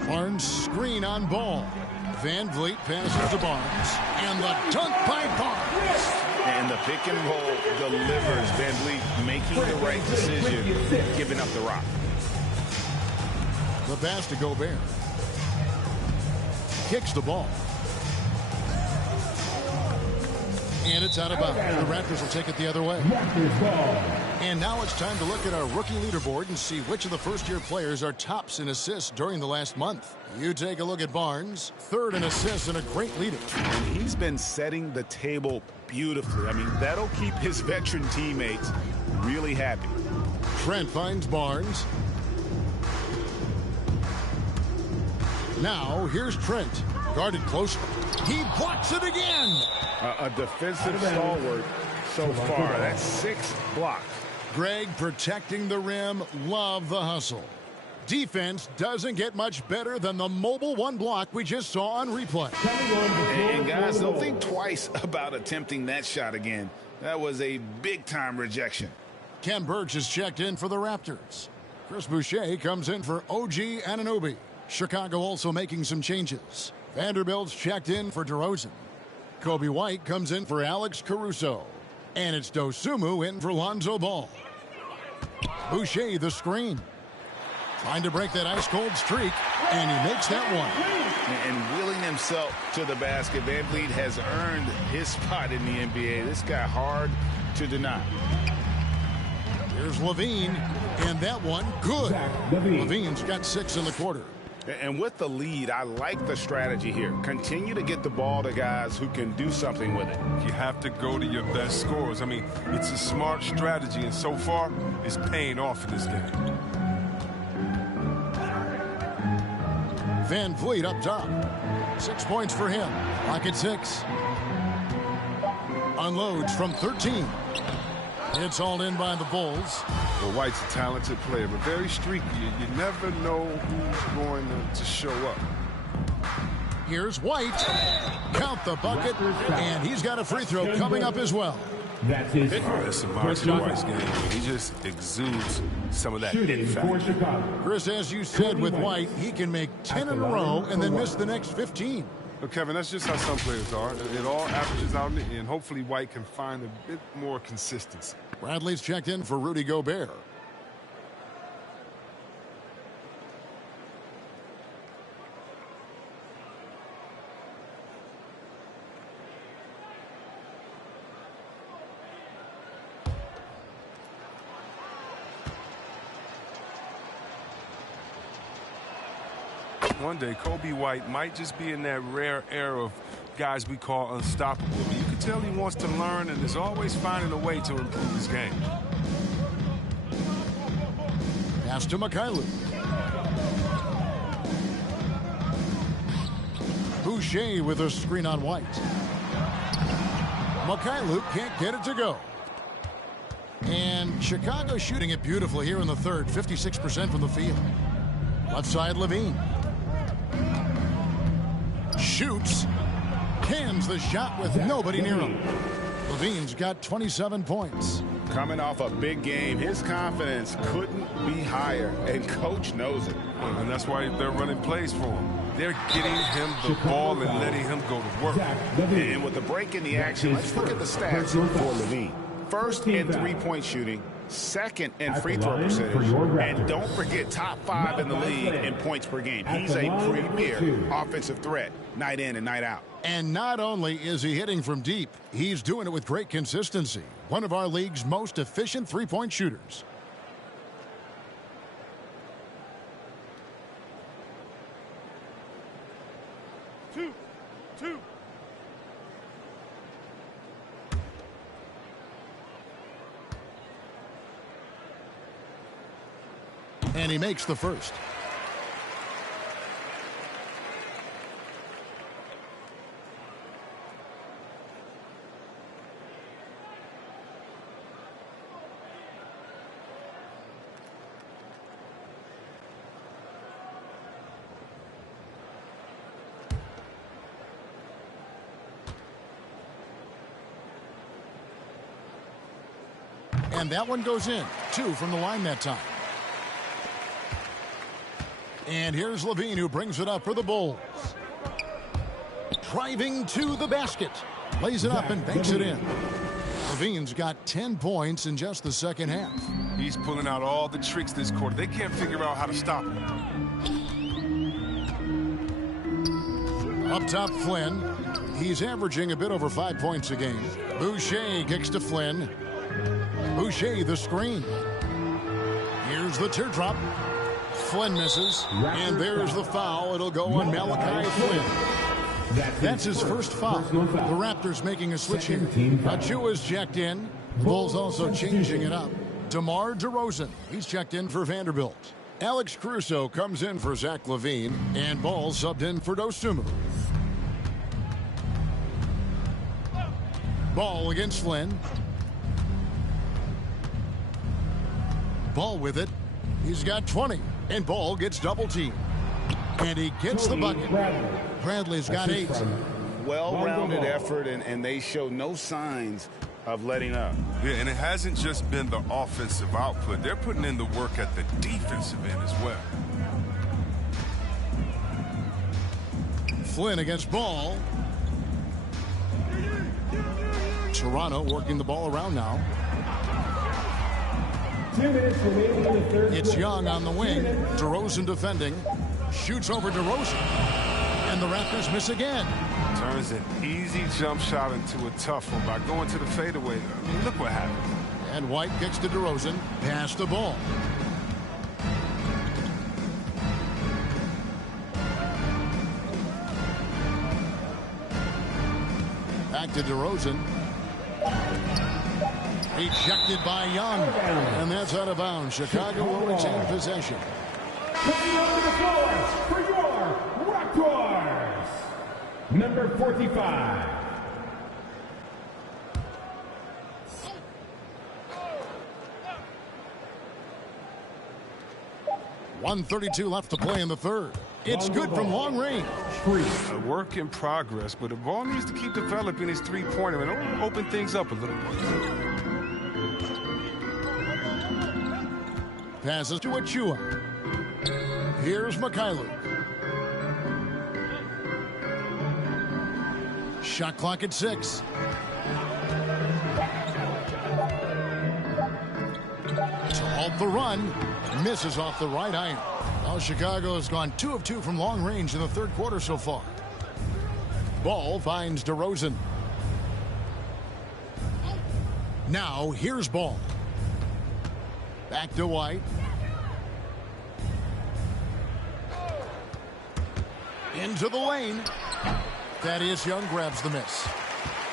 Barnes screen on ball. Van Vliet passes to Barnes. And the dunk by Barnes. And the pick and roll delivers. Van Vliet making the right decision, giving up the rock. The pass to Gobert. Kicks the ball. And it's out of bounds. The Raptors will take it the other way. And now it's time to look at our rookie leaderboard and see which of the first-year players are tops in assists during the last month. You take a look at Barnes, third in assists and a great leader. And he's been setting the table beautifully. I mean, that'll keep his veteran teammates really happy. Trent finds Barnes. Now, here's Trent. Guarded closely. He blocks it again. A defensive stalwart so far. That's 6 blocks. Greg protecting the rim. Love the hustle. Defense doesn't get much better than the mobile one block we just saw on replay. And guys, don't think twice about attempting that shot again. That was a big-time rejection. Ken Burch is checked in for the Raptors. Chris Boucher comes in for OG Anunoby. Chicago also making some changes. Vanderbilt's checked in for DeRozan. Kobe White comes in for Alex Caruso. And it's Dosunmu in for Lonzo Ball. Boucher the screen. Trying to break that ice-cold streak, and he makes that one. And wheeling himself to the basket, Van Vliet has earned his spot in the NBA. This guy hard to deny. Here's Levine, and that one good. Levine's got 6 in the quarter. And with the lead, I like the strategy here. Continue to get the ball to guys who can do something with it. You have to go to your best scorers. I mean, it's a smart strategy, and so far, it's paying off in this game. Van Vliet up top. 6 points for him. Lock at 6. Unloads from 13. It's all in by the Bulls. Well, White's a talented player, but very streaky. You never know who's going to show up. Here's White. Count the bucket, and he's got a free throw coming up as well. That's his That's a Martin White's game. He just exudes some of that it factor. Chris, as you said with White, he can make 10 in a row and then miss the next 15. Well, Kevin, that's just how some players are. It all averages out, and hopefully White can find a bit more consistency. Bradley's checked in for Rudy Gobert. One day, Kobe White might just be in that rare era of guys we call unstoppable. You can tell he wants to learn and is always finding a way to improve his game. Pass to Mikhailuk. Boucher with a screen on White. Mikhailuk can't get it to go. And Chicago shooting it beautifully here in the third, 56% from the field. Left side, Levine. Shoots. Cans the shot with nobody near him. Levine's got 27 points. Coming off a big game, his confidence couldn't be higher, and coach knows it. And that's why they're running plays for him. They're getting him the ball and letting him go to work. And with the break in the action, let's look at the stats for Levine. First in three-point shooting, second in free throw percentage, and don't forget top 5 in the league in points per game. He's a premier offensive threat night in and night out. And not only is he hitting from deep, he's doing it with great consistency. One of our league's most efficient three-point shooters. Two. And he makes the first. And that one goes in. 2 from the line that time. And here's Levine, who brings it up for the Bulls. Driving to the basket. Lays it up and banks it in. Levine's got 10 points in just the second half. He's pulling out all the tricks this quarter. They can't figure out how to stop him. Up top, Flynn. He's averaging a bit over 5 points a game. Boucher kicks to Flynn. Boucher the screen. Here's the teardrop. Flynn misses. And there's the foul. It'll go on Malachi Flynn. That's his first foul. The Raptors making a switch here. Achua is checked in. Bulls also changing it up. DeMar DeRozan. He's checked in for Vanderbilt. Alex Caruso comes in for Zach LaVine. And Ball subbed in for Dosunmu. Ball against Flynn. Ball with it. He's got 20. And Ball gets double teamed. And he gets the bucket. Bradley's got 8. Well-rounded effort, and they show no signs of letting up. Yeah, and it hasn't just been the offensive output. They're putting in the work at the defensive end as well. Flynn against Ball. Toronto working the ball around now. 2 minutes remaining in the third. It's Young on the wing. DeRozan defending. Shoots over DeRozan. And the Raptors miss again. Turns an easy jump shot into a tough one by going to the fadeaway. I mean, look what happened. And White kicks to DeRozan. Pass the ball. Back to DeRozan. Ejected by Young. And that's out of bounds. Chicago will retain possession. Coming onto the floor for your Raptors, number 45. .132 left to play in the third. It's good from long range. A work in progress, but the ball needs to keep developing his three-pointer and open things up a little bit. Passes to Achua. Here's Mikhailuk. Shot clock at 6. To halt the run. Misses off the right iron. Well, Chicago has gone 2 of 2 from long range in the third quarter so far. Ball finds DeRozan. Now here's Ball. Back to White. Into the lane. Thaddeus Young grabs the miss.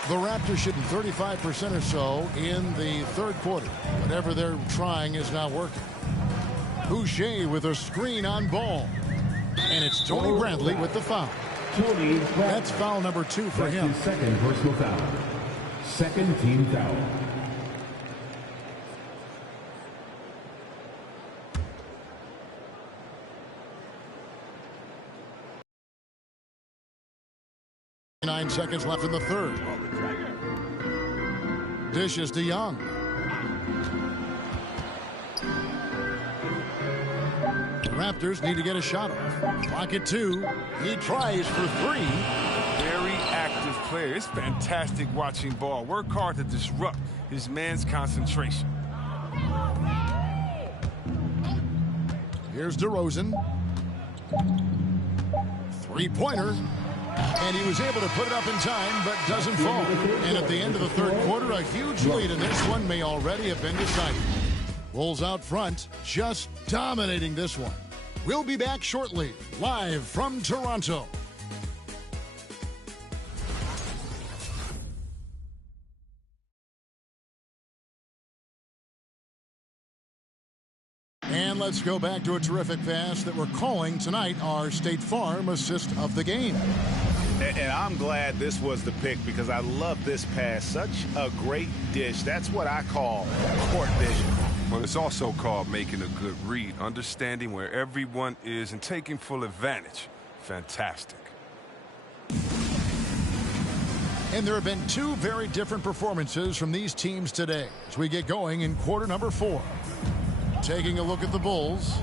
The Raptors shooting 35% or so in the third quarter. Whatever they're trying is not working. Boucher with a screen on Ball. And it's Tony Bradley with the foul. That's foul number 2 for him. His second personal foul. Second team foul. Nine seconds left in the third. Dishes to Young. The Raptors need to get a shot off. Clock at 2. He tries for 3. Very active player. It's fantastic watching Ball work hard to disrupt his man's concentration. Here's DeRozan. Three-pointer. And he was able to put it up in time, but doesn't fall. And at the end of the third quarter, a huge lead in this one may already have been decided. Bulls out front, just dominating this one. We'll be back shortly, live from Toronto. And let's go back to a terrific pass that we're calling tonight our State Farm assist of the game. And I'm glad this was the pick because I love this pass. Such a great dish. That's what I call court vision. Well, it's also called making a good read, understanding where everyone is and taking full advantage. Fantastic. And there have been two very different performances from these teams today as we get going in quarter number 4. Taking a look at the Bulls,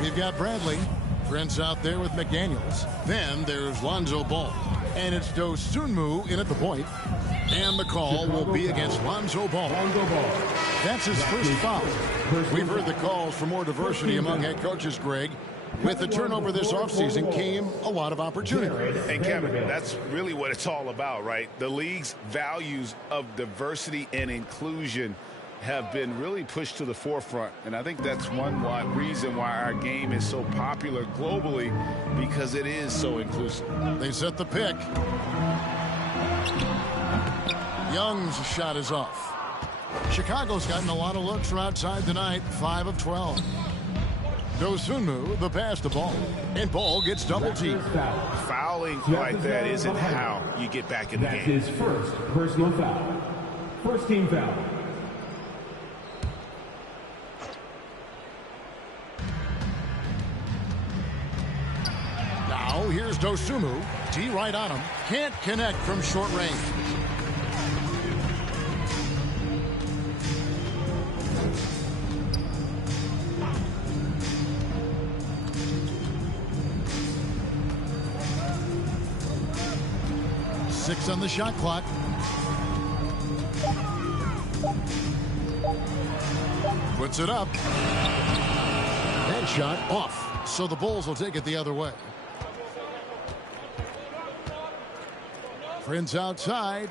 we've got Bradley. Prince out there with McDaniels. Then there's Lonzo Ball. And it's Dosunmu in at the point. And the call will be against Lonzo Ball. That's his first foul. We've heard the calls for more diversity among head coaches, Greg. With the turnover this offseason came a lot of opportunity. And Kevin, that's really what it's all about, right? The league's values of diversity and inclusion have been really pushed to the forefront. And I think that's one reason why our game is so popular globally, because it is so inclusive. They set the pick. Young's shot is off. Chicago's gotten a lot of looks from outside tonight, 5 of 12. Dosunmu, the pass to Ball. And Ball gets double teamed. Fouling like that isn't how you get back in the game. That's his first personal foul. First team foul. Now here's Dosunmu. D right on him. Can't connect from short range. Six on the shot clock. Puts it up. That shot off. So the Bulls will take it the other way. Prince outside.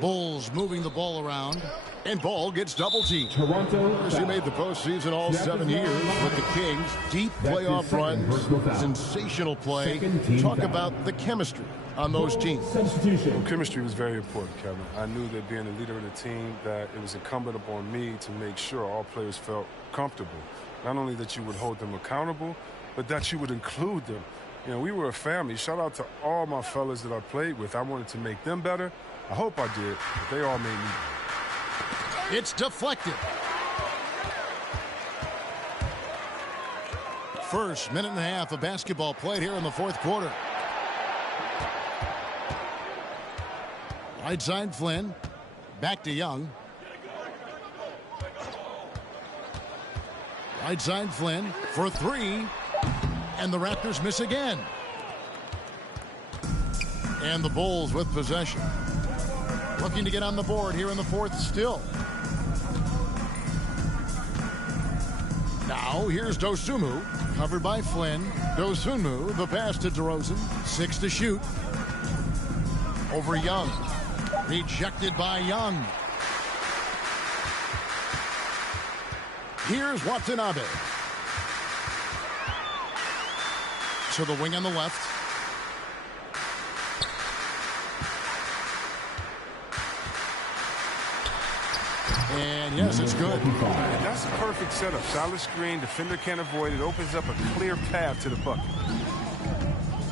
Bulls moving the ball around. And Ball gets double teamed. As he made the postseason all 7 years with the Kings. Deep playoff runs. Sensational play. Talk about the chemistry on those teams. Well, chemistry was very important, Kevin. I knew that being a leader of the team, that it was incumbent upon me to make sure all players felt comfortable. Not only that you would hold them accountable, but that you would include them. You know, we were a family. Shout out to all my fellas that I played with. I wanted to make them better. I hope I did, but they all made me. It's deflected. First minute and a half of basketball played here in the fourth quarter. Right side Flynn. Back to Young. Right side Flynn for three. And the Raptors miss again. And the Bulls with possession. Looking to get on the board here in the fourth still. Now here's Dosunmu. Covered by Flynn. Dosunmu, the pass to DeRozan. 6 to shoot. Over Young. Rejected by Young. Here's Watanabe. To the wing on the left. And yes, it's good. That's a perfect setup. Solid screen, defender can't avoid it. Opens up a clear path to the bucket.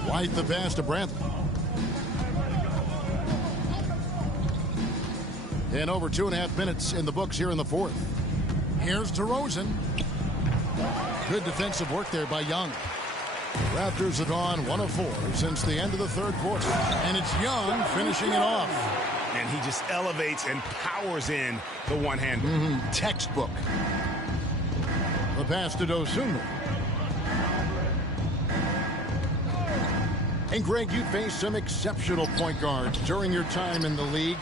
White the pass to Bradley. And over 2.5 minutes in the books here in the fourth. Here's DeRozan. Good defensive work there by Young. Raptors have gone 1 of 4 since the end of the third quarter. And it's Young finishing it off. And he just elevates and powers in the one-hander. Textbook. The pass to Dosunmu. And Greg, you faced some exceptional point guards during your time in the league.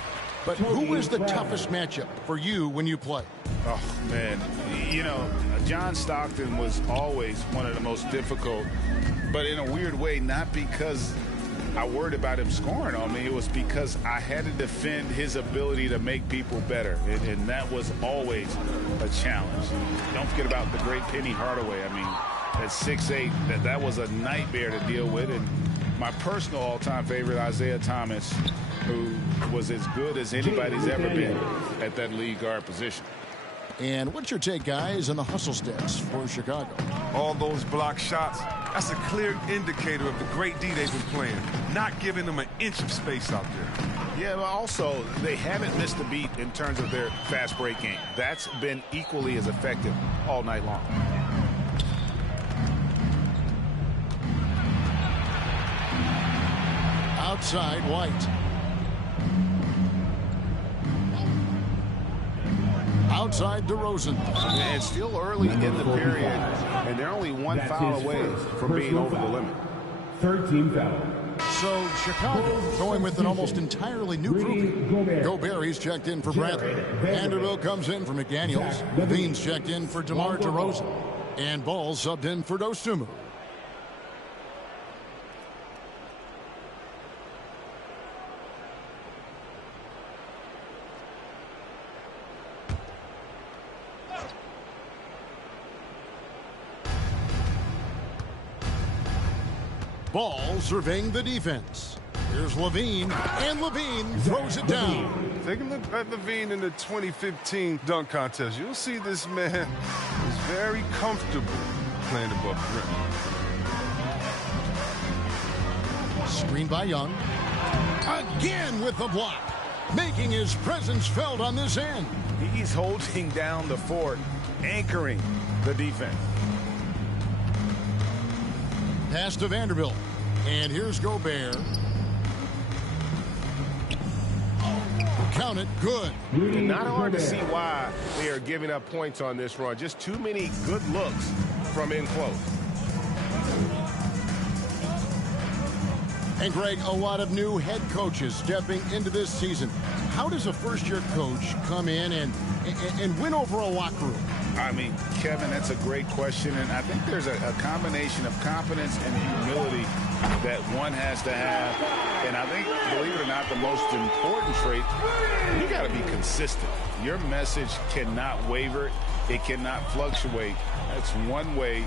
But who is the toughest matchup for you when you play? Oh, man. You know, John Stockton was always one of the most difficult, but in a weird way, not because I worried about him scoring on me. It was because I had to defend his ability to make people better, and that was always a challenge. Don't forget about the great Penny Hardaway. I mean, at 6'8", that was a nightmare to deal with. And my personal all-time favorite, Isaiah Thomas, who was as good as anybody's ever been at that lead guard position. And what's your take, guys, on the hustle stats for Chicago? All those block shots, that's a clear indicator of the great D they've been playing, not giving them an inch of space out there. Yeah, but also, they haven't missed a beat in terms of their fast break game. That's been equally as effective all night long. Outside, White. Outside, DeRozan. And it's still early in the period, and they're only one foul away from being over the limit. Third team foul. So Chicago going with an almost entirely new grouping. Gobert, he's checked in for Bradley. Vanderbilt comes in for McDaniels. Levine's checked in for DeMar DeRozan. And Ball subbed in for Dosunmu. Ball surveying the defense. Here's Levine, and Levine throws it down. Take a look at Levine in the 2015 dunk contest. You'll see this man is very comfortable playing above the rim. Screen by Young. Again with the block, making his presence felt on this end. He's holding down the fort, anchoring the defense. Pass to Vanderbilt. And here's Gobert. Count it, good. Not hard to see why they are giving up points on this run. Just too many good looks from in close. And Greg, a lot of new head coaches stepping into this season. How does a first-year coach come in and win over a locker room? I mean, Kevin, that's a great question, and I think there's a combination of confidence and humility that one has to have. And I think, believe it or not, the most important trait, you got to be consistent. Your message cannot waver. It cannot fluctuate. That's one way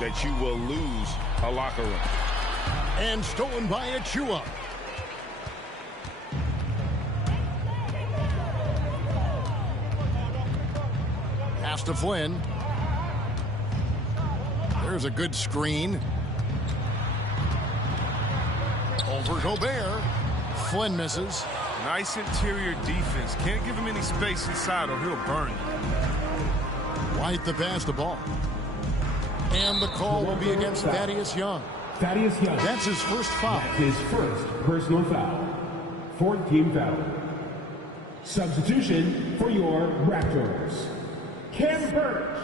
that you will lose a locker room. And stolen by Achua. Pass to Flynn. There's a good screen. Over Gobert. Flynn misses. Nice interior defense. Can't give him any space inside or he'll burn you. White the pass to Ball. And the call will be against Thaddeus Young. Thaddeus Young. That's his first foul. His first personal foul. Fourth team foul. Substitution for your Raptors. Cam Birch.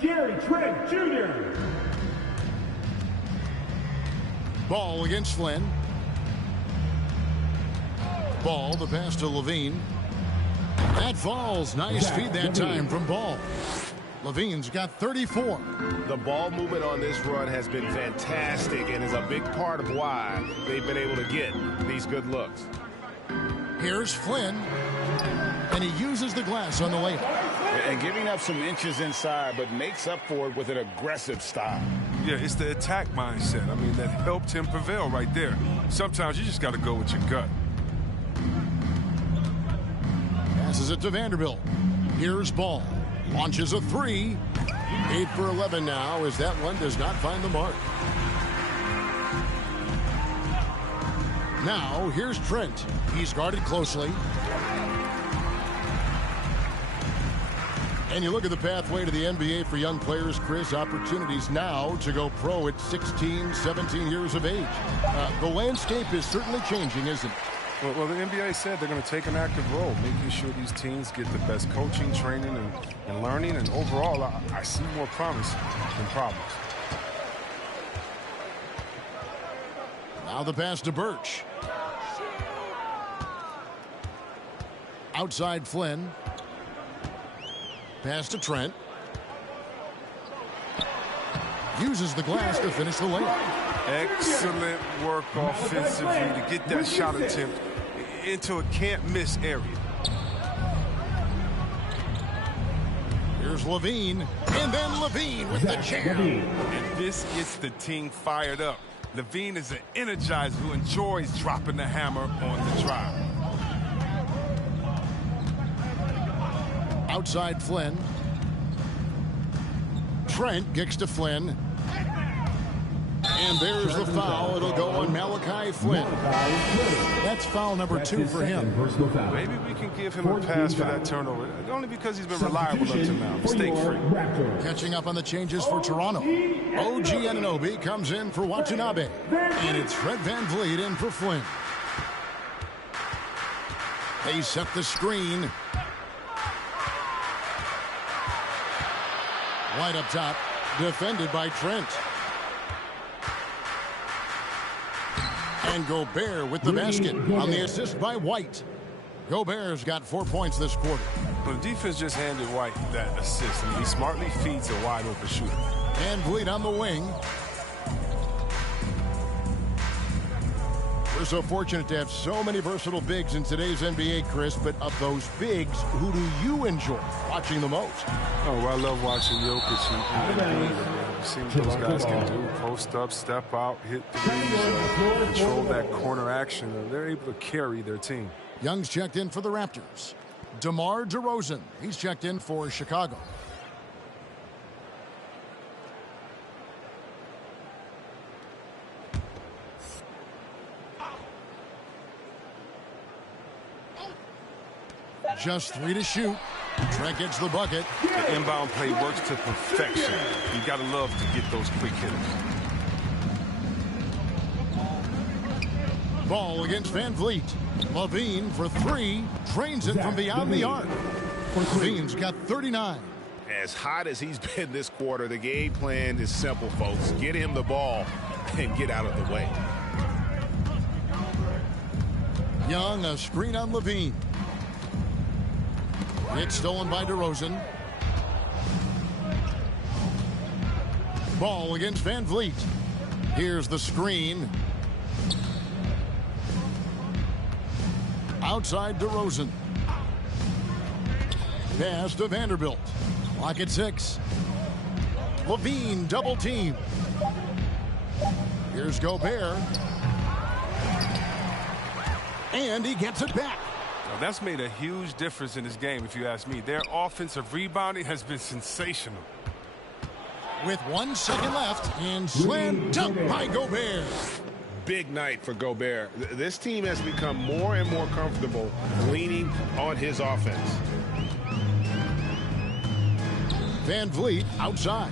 Gary Trent Jr. Ball against Flynn. Ball, the pass to Levine. That falls. Nice feed that time from Ball. Levine's got 34. The ball movement on this run has been fantastic and is a big part of why they've been able to get these good looks. Here's Flynn, and he uses the glass on the layup. And giving up some inches inside, but makes up for it with an aggressive style. Yeah, it's the attack mindset. I mean, that helped him prevail right there. Sometimes you just got to go with your gut. Passes it to Vanderbilt. Here's Ball. Launches a three. 8 for 11 now as that one does not find the mark. Now, here's Trent. He's guarded closely. And you look at the pathway to the NBA for young players, Chris, opportunities now to go pro at 16, 17 years of age. The landscape is certainly changing, isn't it? Well, the NBA said they're going to take an active role, making sure these teams get the best coaching, training, and learning. And overall, I see more promise than problems. Now the pass to Birch. Outside Flynn. Pass to Trent. Uses the glass to finish the layup. Excellent work offensively to get that shot attempt into a can't-miss area. Here's Levine, and then Levine with the jam. And this gets the team fired up. Levine is an energizer who enjoys dropping the hammer on the drive. Outside Flynn. Trent kicks to Flynn. And there's the foul. It'll go on Malachi Flynn. That's foul number 2 for him. Maybe we can give him a pass for that turnover, only because he's been reliable up to now. Mistake-free. Catching up on the changes for Toronto. OG Anunoby comes in for Watanabe. And it's Fred VanVleet in for Flynn. They set the screen. White up top, defended by Trent. And Gobert with the basket on the assist by White. Gobert's got 4 points this quarter. Well, the defense just handed White that assist, and he smartly feeds a wide-open shooter. VanVleet on the wing. We're so fortunate to have so many versatile bigs in today's NBA, Chris, but of those bigs, who do you enjoy watching the most? Oh, well, I love watching Jokic and Embiid. See what those guys can do. Post up, step out, hit threes, control that corner action. They're able to carry their team. Young's checked in for the Raptors. DeMar DeRozan, he's checked in for Chicago. Just 3 to shoot. Trent gets the bucket. The inbound play works to perfection. You got to love to get those quick hitters. Ball against VanVleet. Levine for 3. Drains it from beyond the arc. Levine's got 39. As hot as he's been this quarter, the game plan is simple, folks. Get him the ball and get out of the way. Young, a screen on Levine. It's stolen by DeRozan. Ball against VanVleet. Here's the screen. Outside DeRozan. Pass to Vanderbilt. Clock at 6. Levine double team. Here's Gobert. And he gets it back. That's made a huge difference in this game, if you ask me. Their offensive rebounding has been sensational. With 1 second left, and slam dunk by Gobert. Big night for Gobert. This team has become more and more comfortable leaning on his offense. VanVleet outside.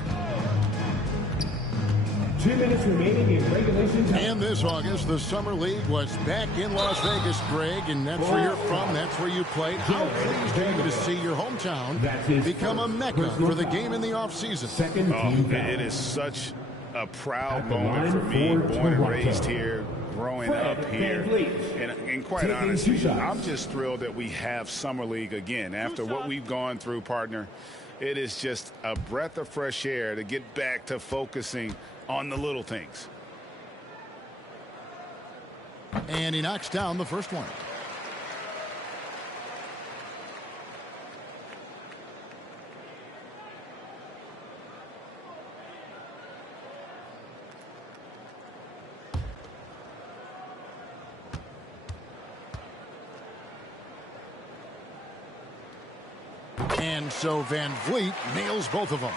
2 minutes remaining in regulation time. And this August, the Summer League was back in Las Vegas, Greg, and that's where you're from, that's where you played. How pleased are you to see your hometown become a mecca for the game in the offseason? Oh, it is such a proud moment for me, born and raised here, growing up here. And quite honestly, I'm just thrilled that we have Summer League again. After what we've gone through, partner, it is just a breath of fresh air to get back to focusing on the little things. And he knocks down the first one. And so VanVleet nails both of them.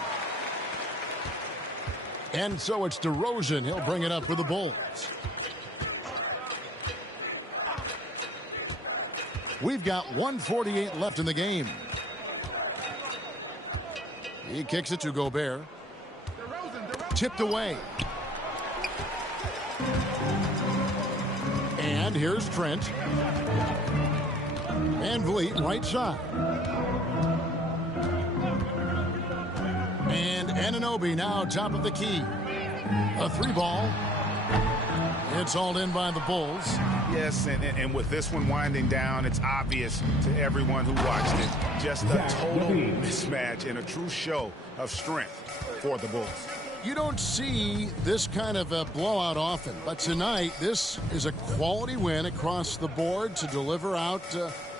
And so it's DeRozan. He'll bring it up for the Bulls. We've got 1:48 left in the game. He kicks it to Gobert. Tipped away. And here's Trent. VanVleet right side. And Anunoby now top of the key. A 3 ball. It's hauled in by the Bulls. Yes, and with this one winding down, it's obvious to everyone who watched it. Just a total mismatch and a true show of strength for the Bulls. You don't see this kind of a blowout often, but tonight this is a quality win across the board to deliver out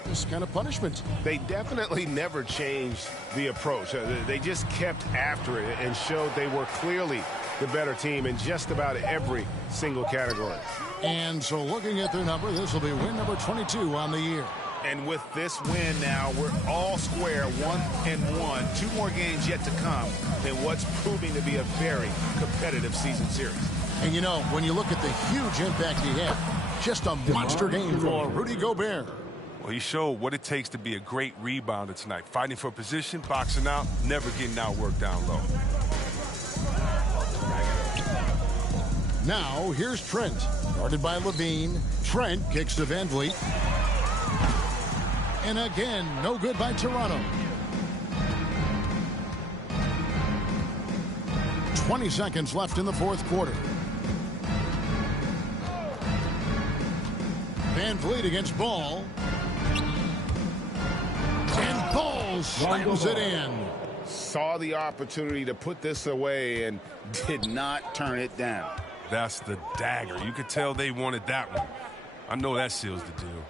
this kind of punishment. They definitely never changed the approach. They just kept after it and showed they were clearly the better team in just about every single category. And so looking at their number, this will be win number 22 on the year. And with this win now, we're all square, 1-1. 2 more games yet to come in what's proving to be a very competitive season series. And you know, when you look at the huge impact he had, just a monster game for Rudy Gobert. Well, he showed what it takes to be a great rebounder tonight. Fighting for position, boxing out, never getting outworked down low. Now, here's Trent. Guarded by Levine. Trent kicks to Van Vliet. And again, no good by Toronto. 20 seconds left in the fourth quarter. Van Vliet against Ball. And Ball slams it in. Saw the opportunity to put this away and did not turn it down. That's the dagger. You could tell they wanted that one. I know that seals the deal.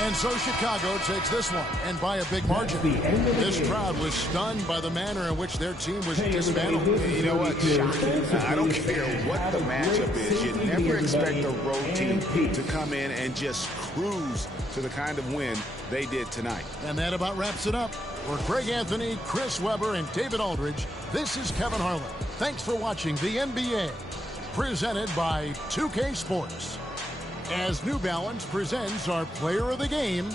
And so Chicago takes this one, and by a big margin. This crowd was stunned by the manner in which their team was dismantled. You know what? Shocking. I don't care what the matchup is. You never expect a road team to come in and just cruise to the kind of win they did tonight. And that about wraps it up. For Greg Anthony, Chris Webber, and David Aldridge, this is Kevin Harlan. Thanks for watching the NBA, presented by 2K Sports. As New Balance presents our player of the game,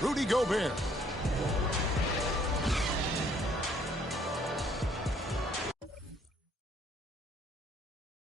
Rudy Gobert.